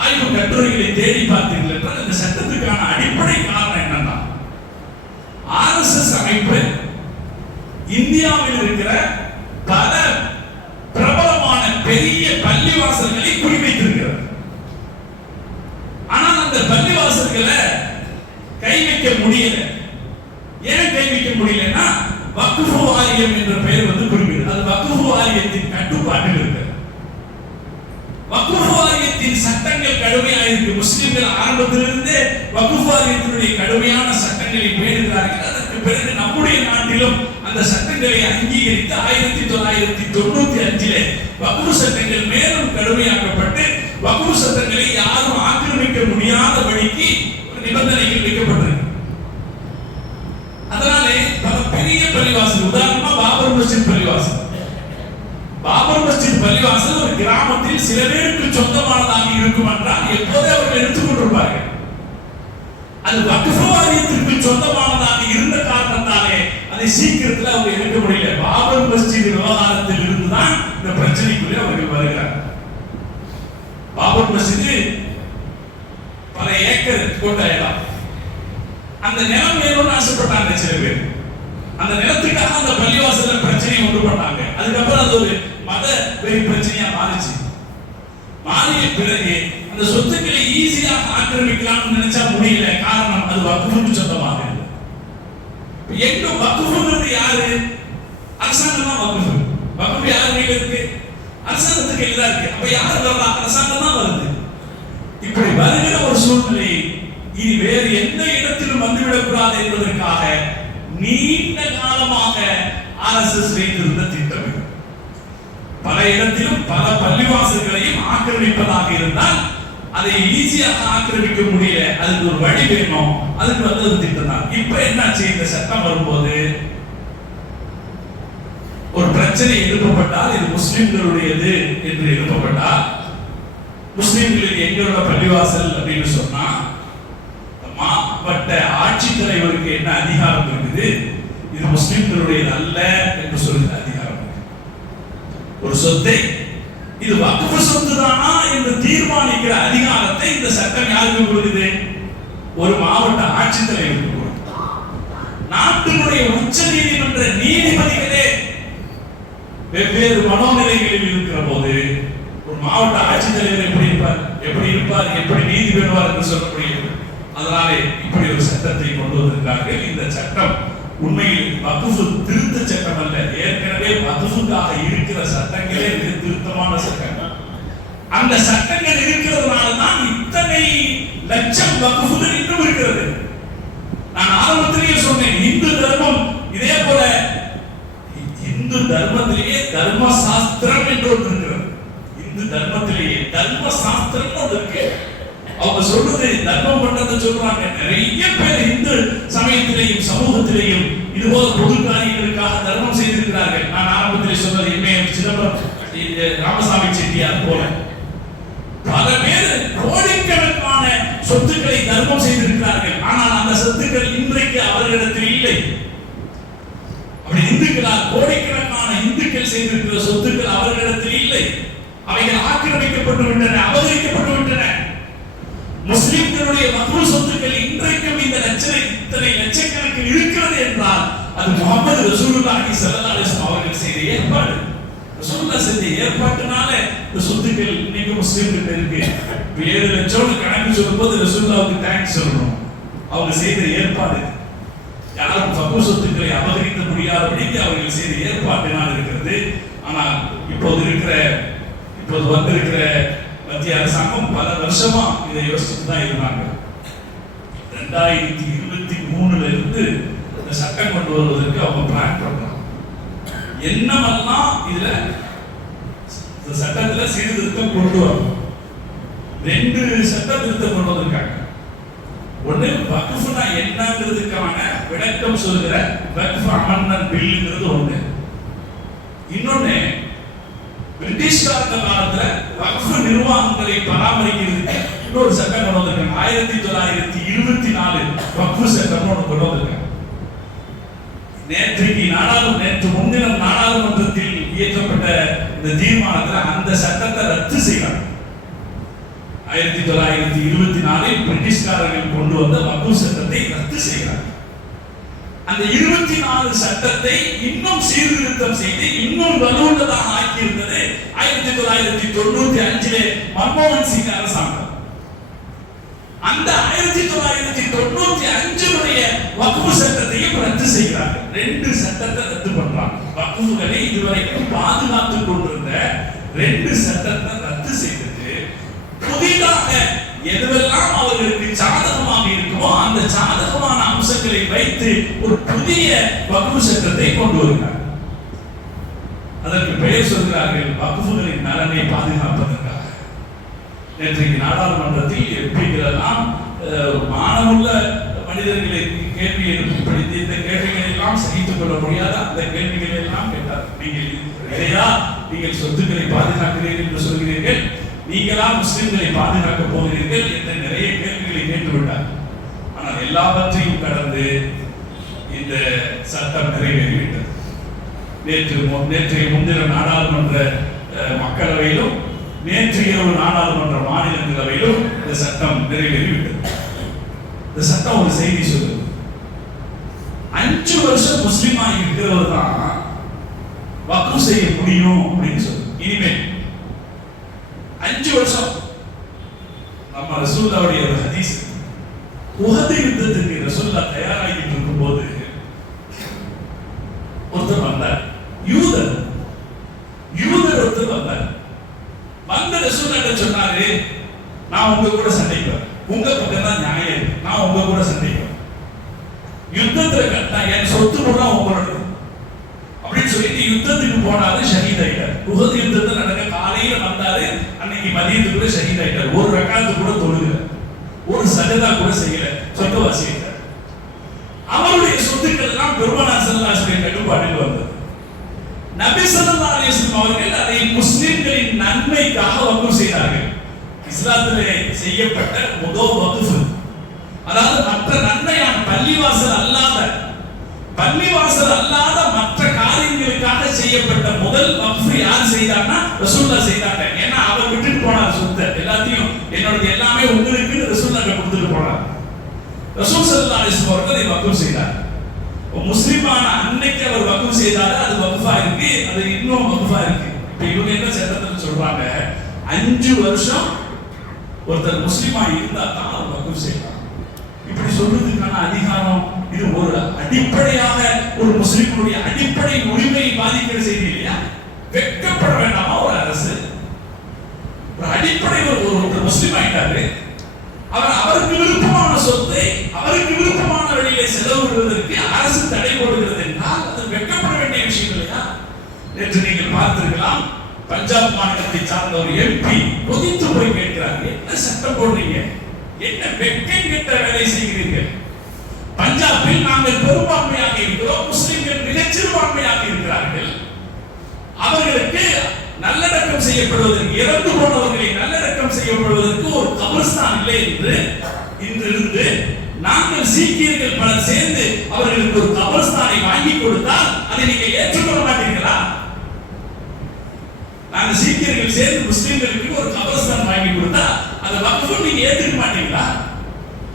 ஆய்வு கட்டுரைகளை தேடி பார்த்தீர்கள் என்றால், இந்த சட்டத்துக்கான அடிப்படை காரணம் என்னன்னா, ஆர்எஸ்எஸ் அமைப்பு இந்தியாவில் இருக்கிற பல பிரபலமான பெரிய பள்ளிவாசல்களை குறிவைத்திருக்கிறது. ஆனால் அந்த பள்ளிவாசல்களை கை வைக்க முடியல. ஏன் கை வைக்க முடியலன்னா, வக்ஃப் வாரியம் என்ற பெயர் குறிப்பிடுது. அது வக்ஃப் வாரியத்தின் கட்டுப்பாட்டில் இருக்கு. வக்ஃப் வாரியத்தின் சட்டங்கள் கடுமையாக இருக்கு. முஸ்லிம்கள் ஆரம்பத்திலிருந்தே வக்ஃப் வாரியத்தினுடைய கடுமையான சட்டங்களை பேணுகிறார்கள். அதற்கு பிறகு நம்முடைய நாட்டிலும் அந்த சட்டங்களை அங்கீகரித்து 1995 வக்ஃப் சட்டங்கள் மேலும் கடுமையாக்கப்பட்டு வக்ஃப் சட்டங்களை யாரும் ஆக்கிரமிக்க முடியாதபடிக்கு ஒரு நிபந்தனைகள் வைக்கப்பட்டிருக்கு. அதனாலே பல பெரிய பள்ளிவாசல், உதாரணமா பாபர் மஸ்ஜித் பள்ளிவாசல். பாபர் மஸ்ஜித் பள்ளிவாசல் ஒரு கிராமத்தில் சில பேருக்கு சொந்தமானதாக இருக்கும் என்றால் எப்போதே அவர்கள் எடுத்துக்கொண்டிருப்பார்கள். அது வக்ஃப் வாரியத்திற்கு சொந்தமானதாக இருந்த காரணத்தாலே அதை சீக்கிரத்தில் அவங்க எடுக்க முடியல. பாபர் மஸ்ஜித் விவகாரத்தில் இருந்துதான் இந்த பிரச்சனைக்குள்ளே அவர்கள் வருகிறார். பாபர் மஸ்ஜித் பல ஏக்கர் கொண்ட இடம். அந்த நிலம் வேணும்னு ஆசைப்பட்டாங்க சில பேர். அந்த நிலத்துக்காக அந்த பள்ளிவாசல்ல பிரச்சனையை உண்டு பண்ணாங்க. அதுக்கப்புறம் அது ஒரு மத வெறி பிரச்சனையா மாறிச்சு. மாறிய பிறகு அந்த சொத்துக்களை ஈஸியாக ஆக்கிரமிக்கலாம்னு நினைச்சா முடியல. காரணம் அது வக்ஃபுக்கு சொந்தமாக இல்லை. எங்க வக்ஃபுங்கிறது யாரு? அரசாங்கம் தான் வக்ஃப். வக்ஃப் யார் கையில இருக்கு? அரசாங்கத்துக்கு கையில தான் இருக்கு. அப்ப யார் வரல? அரசாங்கம் தான் வருது. இப்படி வருகிற ஒரு சூழ்நிலை இனி வேறு எந்த இடத்திலும் வந்துவிடக் கூடாது என்பதற்காக நீண்ட காலமாக RSS வைத்திருந்த திட்டம். பல இடத்திலும் பல பள்ளிவாசல்களையும் ஆக்கிரமிப்பதாக இருந்தால் அதை ஈஸியாக ஆக்கிரமிக்க முடியல. அதுக்கு ஒரு வழி வேணும். அதுக்கு ஒரு திட்டம் தான். இப்ப என்னாச்சு? இந்த சட்டம் வரும்போது ஒரு பிரச்சனை எழுப்பப்பட்டால் இது முஸ்லிம்களுடையது என்று எழுப்பப்பட்டால், முஸ்லிம்களுக்கு எங்களோட பள்ளிவாசல் அப்படின்னு சொன்னா மாவட்ட ஆட்சித்தலைவருக்கு என்ன அதிகாரம் இருக்குது? இது முஸ்லிம்களுடையது அல்ல என்று சொல்கிற அதிகாரம். ஒரு சொத்தை இது வக்ஃப் சொத்து தானா என்று தீர்மானிக்கிற அதிகாரத்தை இந்த சட்டம் யாருக்கு கொடுக்குது? ஒரு மாவட்ட ஆட்சித்தலைவருக்கு கொடுக்குது. நாட்டினுடைய உச்ச நீதிமன்ற நீதிபதிகளே வெவ்வேறு மனோநிலைகளில் இருக்கிற போது ஒரு மாவட்ட ஆட்சித்தலைவர் எப்படி இருப்பார், எப்படி நீதி பெறுவார் என்று சொல்ல முடியும். அதனாலே இப்படி ஒரு சட்டத்தை கொண்டு வந்திருக்கிறார்கள். இந்த சட்டம் உண்மையில் வக்ஃப் திருத்த சட்டம் அல்ல. ஏற்கனவே வக்ஃபுக்காக இருக்கிற சட்டங்களே திருத்தமான சட்டங்கள். அந்த சட்டங்கள் இருக்கிறதுனால தான் இத்தனை லட்சம் வக்ஃபுகள் இன்னும் இருக்கிறது. நான் ஆரம்பத்திலேயே சொன்னேன், இந்து தர்மம் இதே போல இந்து தர்மத்திலேயே தர்ம சாஸ்திரம் என்று ஒன்று இருக்கிறது. இந்து தர்மத்திலேயே தர்ம சாஸ்திரம் ஒன்று இருக்கு. அவங்க சொல்றது தர்மம் பண்றது சொல்றாங்க. நிறைய பேர் இந்து சமயத்திலேயும் சமூகத்திலேயும் இதுபோல பொது காரியங்களுக்காக தர்மம் செய்திருக்கிறார்கள். நான் ஆரம்பத்திலே சொன்னது எம்ஏஎம் சிதம்பரம், ராமசாமி செட்டியார் போல பல பேர் கோடிக்கணக்கான சொத்துக்களை தர்மம் செய்திருக்கிறார்கள். ஆனால் அந்த சொத்துக்கள் இன்றைக்கு அவர்களிடத்தில் இல்லை. அப்படி இந்துக்களால் கோடிக்கணக்கான இந்துக்கள் செய்திருக்கிற சொத்துக்கள் அவர்களிடத்தில் இல்லை. அவைகள் ஆக்கிரமிக்கப்பட்டு விட்டன, அபகரிக்கப்பட்டு விட்டன. முஸ்லிம்களுடைய வக்ஃப் சொத்துக்கள் இன்றைக்கும் இந்த இத்தனை லட்சக்கணக்கில் இருக்கிறது என்றால் அது முஹம்மது ரசூலுல்லாஹி ஸல்லல்லாஹு அலைஹி வஸல்லம் அவர்கள் செய்த ஏற்பாடு. ரசூலுல்லாஹ் செஞ்ச ஏற்பாட்டுனால இந்த சொத்துக்கள் இன்னைக்கு முஸ்லிம்கிட்ட இருக்கு. 7 லட்சம் கணக்கு சொல்லும்போது ரசூலுல்லாஹ்வுக்கு தேங்க்ஸ் சொல்லணும். அவங்க செய்த ஏற்பாடு. யாரும் வக்ஃப் சொத்துக்களை அபகரிக்க முடியாதபடிக்கு அவர்கள் செய்த ஏற்பாட்டினால் இருக்கிறது. ஆனால் இப்போது வந்திருக்கிற மத்திய அரசாங்கம் பல வருஷமா இதை யோசிச்சுட்டு தான் இருந்தாங்க. 2023 இருந்து இந்த சட்டம் கொண்டு வருவதற்கு அவங்க பிளான் பண்றாங்க. என்னவெல்லாம் இதுல இந்த சட்டத்துல சீர்திருத்தம் கொண்டு வரணும். 2 சட்ட திருத்தம் கொண்டு வந்திருக்காங்க. ஒண்ணு வக்ஃப்னா என்னங்கிறதுக்கான விளக்கம் சொல்கிற வக்ஃப் அமெண்ட்மென்ட் பில்லுங்கிறது ஒண்ணு. இன்னொன்னு பிரிட்டிஷ்காரங்க காலத்துல வக்ஃப் நிர்வாகங்களை பராமரிக்கிறதுக்கு இன்னொரு சட்டம் கொண்டு வந்திருக்காங்க. 1924 வக்ஃப் சட்டம் கொண்டு வந்திருக்காங்க. நேற்று முன்தினம் நாடாளுமன்றத்தில் இயற்றப்பட்ட இந்த தீர்மானத்தில் அந்த சட்டத்தை ரத்து செய்யறாங்க. 1924 பிரிட்டிஷ்காரர்கள் கொண்டு வந்த வக்ஃப் சட்டத்தை ரத்து செய்கிறார். அந்த 24 சட்டத்தை இன்னும் சீர்திருத்தம் செய்து இன்னும் வலுவுள்ளதாக ஆக்கியிருந்தது 1995 மன்மோகன் சிங் அரசாங்கம். அந்த 1995 வக்ஃப் சட்டத்தையும் ரத்து செய்கிறார். 2 சட்டத்தை ரத்து பண்றாங்க. வக்ஃப்களை இதுவரைக்கும் பாதுகாத்துக் கொண்டிருந்த 2 சட்டத்தை ரத்து செய்தது புதிதாக எதுவெல்லாம் அவர்களுக்கு சாதகமாக இருக்கும் இருக்குமோ அந்த சாதகமான அம்சங்களை வைத்து ஒரு புதிய வக்ஃப் சட்டத்தை கொண்டு வருகிறார். அதற்கு பெயர் சொல்கிறார்கள் வக்ஃபுகளின் நலனை பாதுகாப்பதற்காக. நேற்றைக்கு நாடாளுமன்றத்தில் எம்பிகளெல்லாம் மானமுள்ள மனிதர்களை கேள்வி எழுப்பி இந்த கேள்விகளை எல்லாம் சகித்துக் கொள்ள முடியாத அந்த கேள்விகளை எல்லாம் கேட்டார். நீங்கள் சொத்துக்களை பாதுகாக்கிறீர்கள் என்று சொல்கிறீர்கள், நீங்களா முஸ்லிம்களை பாதுகாக்க போகிறீர்கள் என்று நிறைய கேள்விகளை கேட்டுவிட்டார். ஆனால் எல்லாவற்றையும் கடந்து இந்த சட்டம் நிறைவேறிவிட்டது. நேற்றைய முன்தினம் நாடாளுமன்ற மக்களவையிலும் நேற்று இரவு நாடாளுமன்ற மாநிலங்களவையிலும் இந்த சட்டம் நிறைவேறிவிட்டது. இந்த சட்டம் ஒரு செய்தி சொல்லுது, 5 வருஷம் முஸ்லிமா இருக்கிறவர் தான் வக்ஃப் செய்ய முடியும் அப்படின்னு சொல்லு. இனிமேல் 5 வருஷம். நம்ம ரசூலுல்லாஹ்வுடைய ஒரு ஹதீஸ், உஹது யுத்தத்துக்கு ரசூலுல்லாஹ் தயாராகிட்டு இருக்கும்போது ஒருத்தர் வந்தார், யூதர் ஒருத்தர் வந்தார். வந்த ரசூலுல்லாஹ் சொன்னாரு, நான் உங்க கூட சண்டைக்கு வரேன், உங்க பக்கம் தான் நியாயம் இருக்கு, நான் உங்க கூட சண்டைக்கு வரேன், யுத்தத்துல கட்டா என் சொத்து கூட உங்களோட அப்படின்னு சொல்லிட்டு யுத்தத்துக்கு போனாரு, ஷஹீத் ஆயிட்டார். உஹது யுத்தத்தை நடக்க காலையில வந்தாரு, அன்னைக்கு மதியத்துக்குள்ள ஷஹீத் ஆயிட்டார். ஒரு ரக்காத்து கூட தொழுகல, ஒரு சஜதா கூட செய்யல, சொர்க்கவாசி ஆயிட்டார். அவருடைய சொத்துக்கள் எல்லாம் பெருமானார் ஸல்லல்லாஹு அலைஹி வஸல்லம் கட்டுப்பாட்டில் வந்தது. நபி ஸல்லல்லாஹு அலைஹி வஸல்லம் அவர்கள் அதை முஸ்லிம்களின் நன்மைக்காக வக்ஃப் செய்தார்கள். இஸ்லாத்திலே செய்யப்பட்ட முதல் வக்ஃப், அதாவது மற்ற நன்மையான பள்ளிவாசல் அல்லாத மற்ற காரியங்களுக்காக செய்யப்பட்ட முதல் வக்ஃப் யார் செய்தார்னா ரசூலுல்லாஹ் செய்தாங்க. ஏன்னா அவர் விட்டுட்டு போனார் சொத்தை எல்லாத்தையும், என்னோட எல்லாமே உங்களுக்கு ரசூலுல்லாஹ் கொடுத்துட்டு போனார். ரசூல் ஸல்லல்லாஹு அலைஹி வஸல்லம் அவர்கள் வக்ஃப் செய்தார். முஸ்லிமான அன்னைக்கு அவர் வக்ஃப் செய்தாரு, அது வக்ஃபா இருக்கு, அது இன்னும் வக்ஃபா இருக்கு. இப்போ இவங்க என்ன சட்டத்தில் சொல்றாங்க, 5 வருஷம் ஒருத்தர் முஸ்லிமா இருந்தா தான் அவர் வக்ஃப் செய்யலாம். இப்படி சொல்றதுக்கான அதிகாரம் இது ஒரு அடிப்படையாக ஒரு முஸ்லிமுடைய அடிப்படை உரிமையை பாதிக்கிற செய்தி இல்லையா? வெட்கப்பட வேண்டாமா ஒரு அரசு? ஒரு அடிப்படை ஒரு முஸ்லிம் ஆயிட்டாரு, அவருக்கு விருப்பமான சொத்தை அவருக்கு விருப்பமான வழியிலே செலவிடுவதற்கு அரசு தடை போடுகிறது என்றால் அது வெட்கப்பட வேண்டிய விஷயம் இல்லையா? நேற்று நீங்கள் பார்த்திருக்கலாம், பஞ்சாப் மாநிலத்தை சார்ந்த ஒரு எம்பி கொதித்து போய் கேட்கிறார், என்ன சட்டம் போடுறீங்க, என்ன வெட்கம் கெட்ட வேலை செய்கிறீர்கள்? பஞ்சாபில் நாங்கள் பெரும்பான்மையாக இருக்கிறோம், முஸ்லிம்கள் மிகச்சிறுபான்மையாக இருக்கிறார்கள், அவர்களுக்கு நல்லடக்கம் செய்யப்படுவதற்கு, இறந்து போனவர்களை நல்லடக்கம் செய்யப்படுவதற்கு ஒரு கபர்ஸ்தான் இல்லை என்று இன்றிருந்து நாங்கள் சீக்கியர்கள் பலர் சேர்ந்து அவர்களுக்கு ஒரு கபர்ஸ்தானை வாங்கி கொடுத்தால் அதை நீங்கள் ஏற்றுக்கொள்ள மாட்டீர்களா? நாங்கள் சீக்கியர்கள் சேர்ந்து முஸ்லிம்களுக்கு ஒரு கபர்ஸ்தான் வாங்கி கொடுத்தா அதை வக்ஃப் நீங்க ஏற்றுக்க மாட்டீங்களா?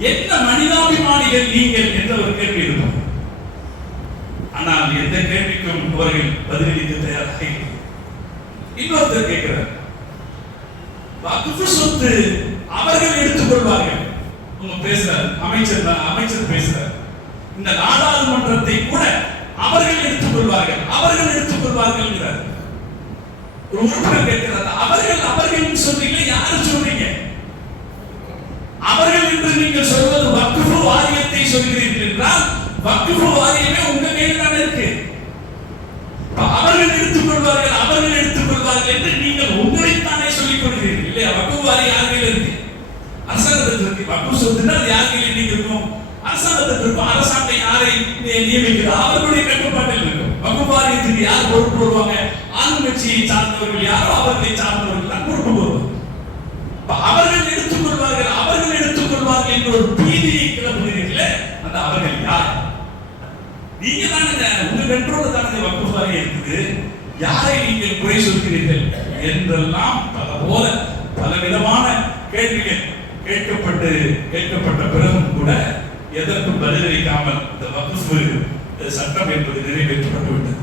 என்ன மனிதாபிமானிகள் நீங்கள் என்ற ஒரு கேள்வி இருக்கும். ஆனால் எந்த கேள்விக்கும் அவர்கள் பதிலளிக்க தயாராக இல்லை. இன்னொருத்தர் கேட்கிறார், வக்ஃப் சொத்து அவர்கள் எடுத்துக் கொள்வார்கள். பேசுறார் அமைச்சர் பேசுறார், இந்த நாடாளுமன்றத்தை கூட அவர்கள் எடுத்துக் கொள்வார்கள் என்கிறார். ஒரு உறுப்பினர் கேட்கிறார், அவர்கள் சொல்றீங்க, யாரு சொல்றீங்க? அவர்கள் என்று நீங்கள் சொல்வது வக்ஃப் வாரியத்தை சொல்கிறீர்கள் என்றால் வக்ஃப் வாரியமே உங்க கையில் தான் இருக்கு. அவர்கள் எடுத்துக் கொள்வார்கள் என்று நீங்கள் உங்களைத்தானே சொல்லிக் கொள்கிறீர்கள் இல்லையா? வக்ஃப் வாரியம் யார் கையில் இருக்கு? அரசாங்கத்துக்கு இருக்கு. வக்ஃப் சொத்துனா யார் கையில் நீங்க இருக்கும்? அரசாங்கத்துக்கு இருக்கும். அரசாங்கம் யாரை நியமிக்கிறதோ அவர்களுடைய கட்டுப்பாட்டில் இருக்கும். வக்ஃப் வாரியத்துக்கு யார் பொறுப்பு வருவாங்க? ஆளுங்கட்சியை சார்ந்தவர்கள் யாரோ அவர்களை சார்ந்தவர்கள் தான் பொறுப்பு வருவாங்க. அவர்கள் எடுத்துக் கொள்வார்கள் என்ற ஒரு பீதியை கிளப்புகிறீர்களே, அந்த அவர்கள் யார்? நீங்க தானே, உங்க கண்ட்ரோல்ல தானே வக்ஃப் வாரியம் இருக்குது, யாரை நீங்கள் குறை சொல்கிறீர்கள் என்றெல்லாம் பல விதமான கேள்விகள் கேட்கப்பட்ட பிறகும் கூட எதற்கும் பதிலளிக்காமல் இந்த வக்ஃப் சட்டம் என்பது நிறைவேற்றப்பட்டு விட்டது.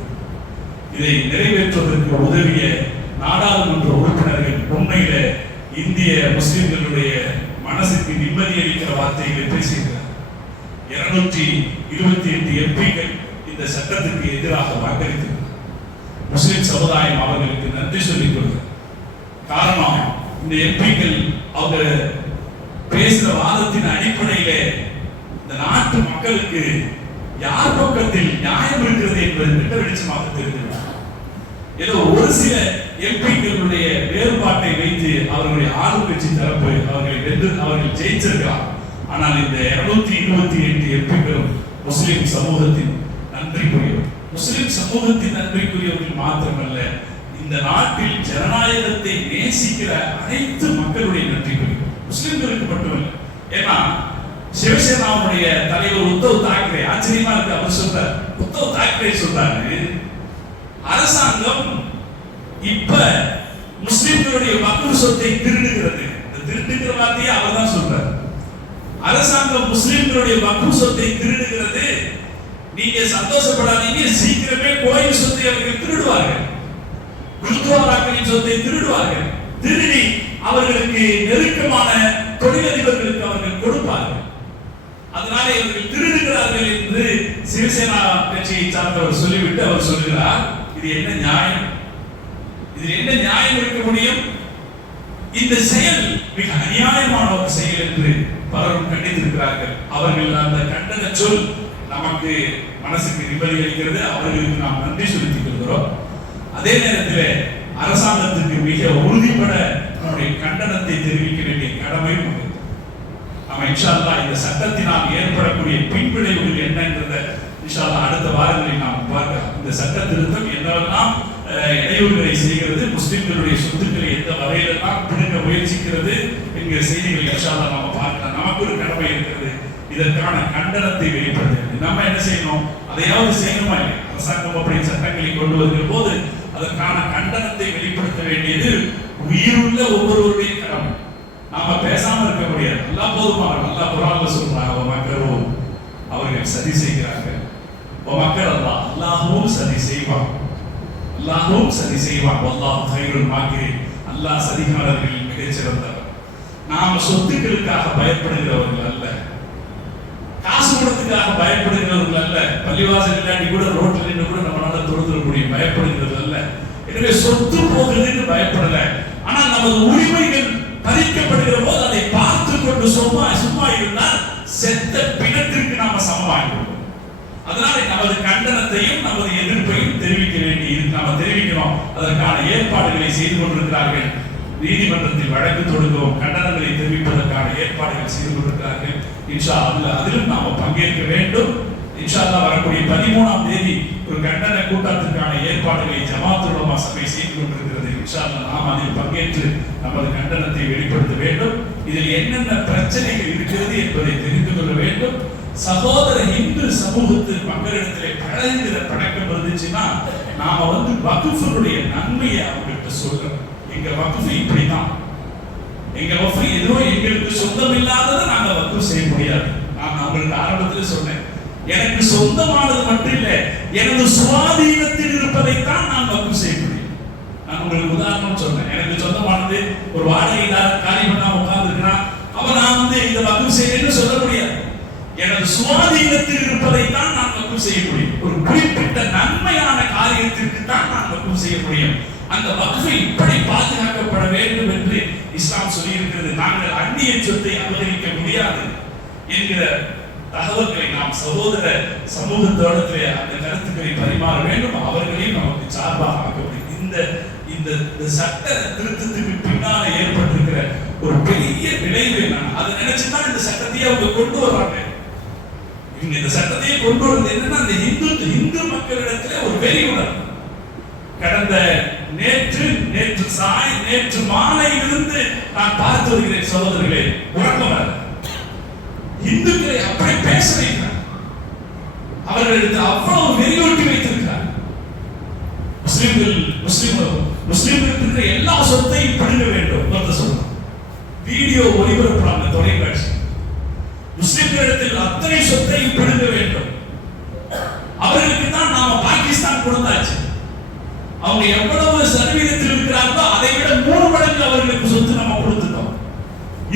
இதை நிறைவேற்றுவதற்கு உதவிய நாடாளுமன்ற உறுப்பினர்கள் உண்மையில இந்திய முஸ்லிம்களுடைய மனசுக்கு நிம்மதி அளிக்கிற வார்த்தைகளை பேசுகிறார். 228 எம்பிக்கள் இந்த சட்டத்துக்கு எதிராக வாக்களித்தனர். முஸ்லிம் சமுதாயம் அவர்களுக்கு நன்றி சொல்லிக் கொள்கிறார். காரணம், இந்த எம்பிக்கள் அவங்க பேசுற வாதத்தின் அடிப்படையிலே இந்த நாட்டு மக்களுக்கு யார் பக்கத்தில் நியாயம் இருக்கிறது என்பது மிக வெளிச்சமாக தெரிந்துவிட்டார். ஏதோ ஒரு சில எம்பிக்களுடைய வேறுபாட்டை வைத்து அவர்களுடைய ஆளுங்கட்சி தரப்பு அவர்களை வென்று அவர்கள் ஜெயிச்சிருக்கிறார். ஆனால் இந்த 228 எம்பிக்களும் முஸ்லிம் சமூகத்தின் நன்றிக்குரியவர். முஸ்லிம் சமூகத்தின் நன்றிக்குரியவர்கள் மாத்திரமல்ல, இந்த நாட்டில் ஜனநாயகத்தை நேசிக்கிற அனைத்து மக்களுடைய நன்றிக்குரியவர். முஸ்லிம்களுக்கு மட்டுமல்ல. ஏன்னா சிவசேனாவுடைய தலைவர் உத்தவ் தாக்கரே, ஆச்சரியமா இருக்கு, அவர் சொல்றார், உத்தவ் தாக்கரே சொல்றாரு, அரசாங்கம் இப்ப முஸ்லிம்களுடைய வக்ஃப் சொத்தை திருடுகிறது. இந்த திருடுகிற வார்த்தையை அவர் தான் சொல்றார். அரசாங்கம் முஸ்லிம்களுடைய வக்ஃப் சொத்தை திருடுகிறது, நீங்க சந்தோஷப்படாதீங்க, சீக்கிரமே கோயில் சொத்தை அவர்கள் திருடுவார்கள், குருத்வாராக்களின் சொத்தை திருடுவார்கள், திருடி அவர்களுக்கு நெருக்கமான தொழிலதிபர்களுக்கு அவர்கள் கொடுப்பார்கள். அதனால இவர்கள் திருடுகிறார்கள் என்று சிவசேனா கட்சியை சார்ந்தவர் சொல்லிவிட்டு அவர் சொல்கிறார், இது என்ன நியாயம்? இது என்ன நியாயம் இருக்க முடியும்? இந்த செயல் மிக அநியாயமான ஒரு செயல் என்று பலரும் கண்டித்திருக்கிறார்கள். அவர்கள் அந்த கண்டன சொல் நமக்கு மனசுக்கு நிம்மதி அளிக்கிறது. அவர்களுக்கு நாம் நன்றி செலுத்திக் கொள்கிறோம். அதே நேரத்தில் அரசாங்கத்துக்கு மிக உறுதிப்பட நம்முடைய கண்டனத்தை தெரிவிக்க வேண்டிய கடமை உண்டு. நம்ம இன்ஷா அல்லாஹ் இந்த சட்டத்தினால் ஏற்படக்கூடிய பின்விளைவுகள் என்னன்றத இன்ஷா அல்லாஹ் அடுத்த வாரங்களில் நாம் பார்க்கலாம். இந்த சட்ட திருத்தம் என்னவெல்லாம் இடையூறுகளை செய்கிறது, முஸ்லிம்களுடைய சொத்துக்களை எந்த வகையிலெல்லாம் பிடுங்க முயற்சிக்கிறது என்கிற செய்திகளை இன்ஷா அல்லாஹ் நாம பார்க்கலாம். நமக்கு ஒரு கடமை இருக்கிறது, இதற்கான கண்டனத்தை வெளிப்படுத்த நம்ம என்ன செய்யணும், அதையாவது செய்யணுமா இல்லை? அரசாங்கம் அப்படி சட்டங்களை கொண்டு வருகிற போது அதற்கான கண்டனத்தை வெளிப்படுத்த வேண்டியது உயிருள்ள ஒவ்வொருவருடைய கடமை. நாம பேசாம இருக்க முடியாது. அல்லாஹ் போதுமானவர். அல்லாஹ் குர்ஆன்ல சொல்றாங்க, மக்களும் அவர்கள் சதி செய்கிறார்கள், மக்கள் அல்லாஹ்வும் சதி செய்வான், அல்லாஹ்வும் சதி செய்வான், வல்லாஹு கைருல் மாக்கிரீன், அல்லாஹ் சதிகாரர்களில் மிகச் சிறந்தவர். நாம சொத்துக்களுக்காக பயப்படுகிறவர்கள் அல்ல, காசு பணத்துக்காக பயப்படுகிறவர்கள் அல்ல, பள்ளிவாசல் இல்லாட்டி கூட ரோட்ல நின்று கூட நம்மளால தொழுதுற முடியும், பயப்படுகிறது அல்ல. எனவே சொத்து போகுதுன்னு பயப்படல. ஆனால் நமது உரிமைகள் பறிக்கப்படுகிற போது அதை பார்த்து கொண்டு சும்மா இருந்தால் செத்த பிணத்திற்கு நாம சமமாகிறோம். அதனால நமது கண்டனத்தையும் நமது எதிர்ப்பையும் தெரிவிக்க வேண்டி நாம தெரிவிக்கிறோம். அதற்கான ஏற்பாடுகளை செய்து கொண்டிருக்கிறார்கள். நீதிமன்றத்தில் வழக்கு தொடுக்கிறோம், கண்டனங்களை தெரிவிப்பதற்கான ஏற்பாடுகள் செய்து கொண்டிருக்கிறார்கள். இன்ஷா அல்லாஹ் அதிலும் நாம பங்கேற்க வேண்டும். இன்ஷா அல்லாஹ் வரக்கூடிய 13ஆம் தேதி ஒரு கண்டன கூட்டத்திற்கான ஏற்பாடுகளை ஜமாத் உலமா சபை செய்து கொண்டிருக்கிறது. இன்ஷா அல்லாஹ் நாம் அதில் பங்கேற்று நமது கண்டனத்தை வெளிப்படுத்த வேண்டும். இதில் என்னென்ன பிரச்சனைகள் இருக்கிறது என்பதை தெரிந்து கொள்ள வேண்டும். சகோதர இந்து சமூகத்து மக்களிடத்திலே பழகுகிற பழக்கம் இருந்துச்சுன்னா நாம வக்ஃபுடைய நன்மையை அவங்கள்ட்ட சொல்றோம். எங்க வக்ஃப் இப்படிதான், எங்க வக்ஃப் ஏதோ எங்களுக்கு சொந்தம் இல்லாததை நாங்க வக்ஃப் செய்ய முடியாது. நான் அவங்களுக்கு ஆரம்பத்தில் சொன்னேன், எனக்கு சொந்தமானது மட்டும் இல்லை, எனது சுவாதீனத்தில் இருப்பதைத்தான் நான் வக்ஃப் செய்ய முடியும். நான் உங்களுக்கு உதாரணம் சொன்னேன், எனக்கு சொந்தமானது ஒரு வாடகைதாரர் காலி பண்ணாம உட்கார்ந்துருக்கிறான், அவன் நான் இந்த வக்ஃப் செய்யணும்னு சொல்ல முடியாது. எனது சுவாதீனத்தில் இருப்பதைத்தான் நான் வக்ஃப் செய்ய முடியும். ஒரு குறிப்பிட்ட நன்மையான காரியத்திற்கு தான் நான் வக்ஃப் செய்ய முடியும். அந்த வக்ஃப் இப்படி பாதுகாக்கப்பட வேண்டும் என்று இஸ்லாம் சொல்லி இருக்கிறது. நாங்கள் அந்நிய சொத்தை அபகரிக்க முடியாது என்கிற தகவல்களை நாம் சகோதர சமூகத்தோடத்திலே அந்த கருத்துக்களை பரிமாற வேண்டும். அவர்களையும் நமக்கு சார்பாக ஆக்க முடியும். இந்த சட்ட திருத்தத்துக்கு பின்னால ஏற்பட்டிருக்கிற ஒரு பெரிய விளைவு என்ன, அதை நினைச்சுதான் இந்த சட்டத்தையே அவங்க கொண்டு வர்றாங்க. இந்த சட்டத்தையே கொண்டு வருவது என்னன்னா, அந்த இந்து மக்களிடத்துல ஒரு வெறி உணர்வு. கடந்த நேற்று மாலையிலிருந்து நான் பார்த்து வருகிறேன் சகோதரர்களே, உறக்கம் இந்துக்களை அப்படி பேச வைக்கிறார். அவர்களுக்கு அவ்வளவு வெறியூட்டி வைத்திருக்கிறார். முஸ்லிம்களுக்கு எல்லா சொத்தையும் பிடுங்க வேண்டும் சொல்றாங்க. வீடியோ ஒளிபரப்புறாங்க தொலைக்காட்சி. முஸ்லிம்களிடத்தில் அத்தனை சொத்தையும் பிடுங்க வேண்டும். அவர்களுக்கு தான் நாம பாகிஸ்தான் கொடுத்தாச்சு. அவங்க எவ்வளவு சதவீதத்தில் இருக்கிறார்களோ அதை விட 3 மடங்கு அவர்களுக்கு சொத்து நம்ம கொடுத்துட்டோம்.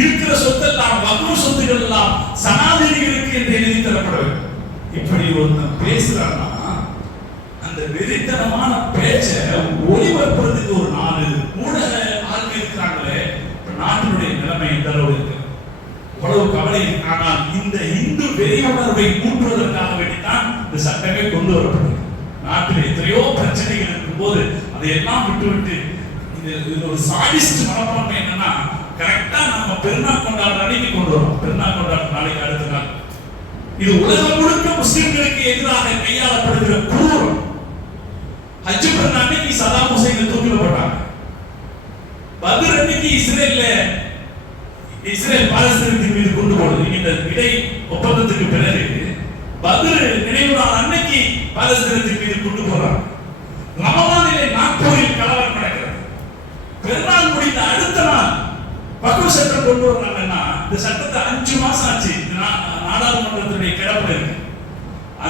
இருக்கிற சொத்தெல்லாம் வக்ஃப் சொத்துக்கள் எல்லாம் சனாதனிகளுக்கு என்று எழுதி தரப்பட வேண்டும். இப்படி ஒருத்தன் பேசுறான்னா அந்த வெறித்தனமான பேச்சை ஒளிபரப்புறதுக்கு ஒரு 4 ஊடக ஆட்கள் இருக்கிறாங்களே, நாட்டினுடைய நிலைமை இந்த அளவு இருக்கு. அவ்வளவு கவலை. ஆனால் இந்த இந்து வெறி விழிப்புணர்வை ஊட்டுவதற்காக வேண்டித்தான் இந்த சட்டமே கொண்டு வரப்பட்டது. நாட்டில் எத்தனையோ பிரச்சனைகள் இருக்கும் போது அதையெல்லாம் விட்டுவிட்டு இது ஒரு சாடிஸ்ட் மனப்பான்மை என்னன்னா, கரெக்டா நம்ம பெருநாள் கொண்டாடுற அன்னைக்கு கொண்டு வரோம். பெருநாள் கொண்டாடுற நாளைக்கு அடுத்த நாள். இது உலகம் முழுக்க முஸ்லிம்களுக்கு எதிராக கையாளப்படுகிற கூறும். ஹஜ் பெருநாள் அன்னைக்கு சதாம் ஹுசைனை தூக்கில போட்டாங்க. பத்ர் அன்னைக்கு இஸ்ரேல் பாலஸ்தீனத்தின் மீது கொண்டு போனது. இந்த இடை ஒப்பந்தத்துக்கு பிறகு பத்ர் நினைவு நாள் அன்னைக்கு பாலஸ்தீனத்தின் மீது கொண்டு போறாங்க. ரமலானிலே நாக்பூரில் கலவரம் நடக்கிறது. பெருநாள் முடிந்த அடுத்த நாள் வக்ஃப் சட்டம் கொண்டு வர்றாங்கன்னா, இந்த சட்டத்தை 5 மாசம் ஆச்சு. நாடாளுமன்றத்துடைய கிடப்பில் இருக்கு.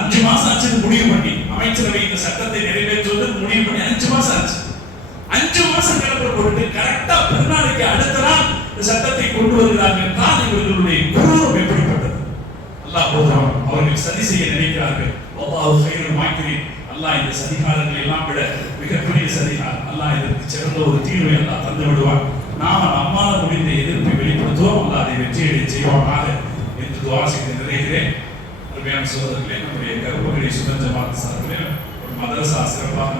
5 மாசம் ஆச்சு முடிவு பண்ணி, அமைச்சரவை இந்த சட்டத்தை நிறைவேற்றுவது முடிவு பண்ணி 5 மாசம் ஆச்சு. 5 மாசம் கிடப்பில் போட்டு கரெக்டா பெருநாளுக்கு அடுத்த நாள் இந்த சட்டத்தை கொண்டு வருகிறார்கள் என்றால் இவர்களுடைய குரூரம் எப்படிப்பட்டது? அல்லாஹ் போதும். அவர்கள் சதி செய்ய நினைக்கிறார்கள். அல்லாஹ் கையில் மாக்கிறேன். அல்லாஹ் இந்த சதிகாரங்களை எல்லாம் விட மிகப்பெரிய சதிகாரம். அல்லாஹ் இதற்கு சிறந்த ஒரு தீர்வை அல்லாஹ் தந்து விடுவார். நாம நம்மால் முடிந்த எதிர்ப்பை வெளிப்படுத்துவோம். அல்லாஹ் அதை வெற்றியடை செய்வானாக என்று துஆ செய்து நிறைகிறேன். அருமையான சகோதரர்களே, நம்முடைய கருப்பகிரி சுதன் ஜமாத் சார்பில் ஒரு மதரசா சிறப்பாக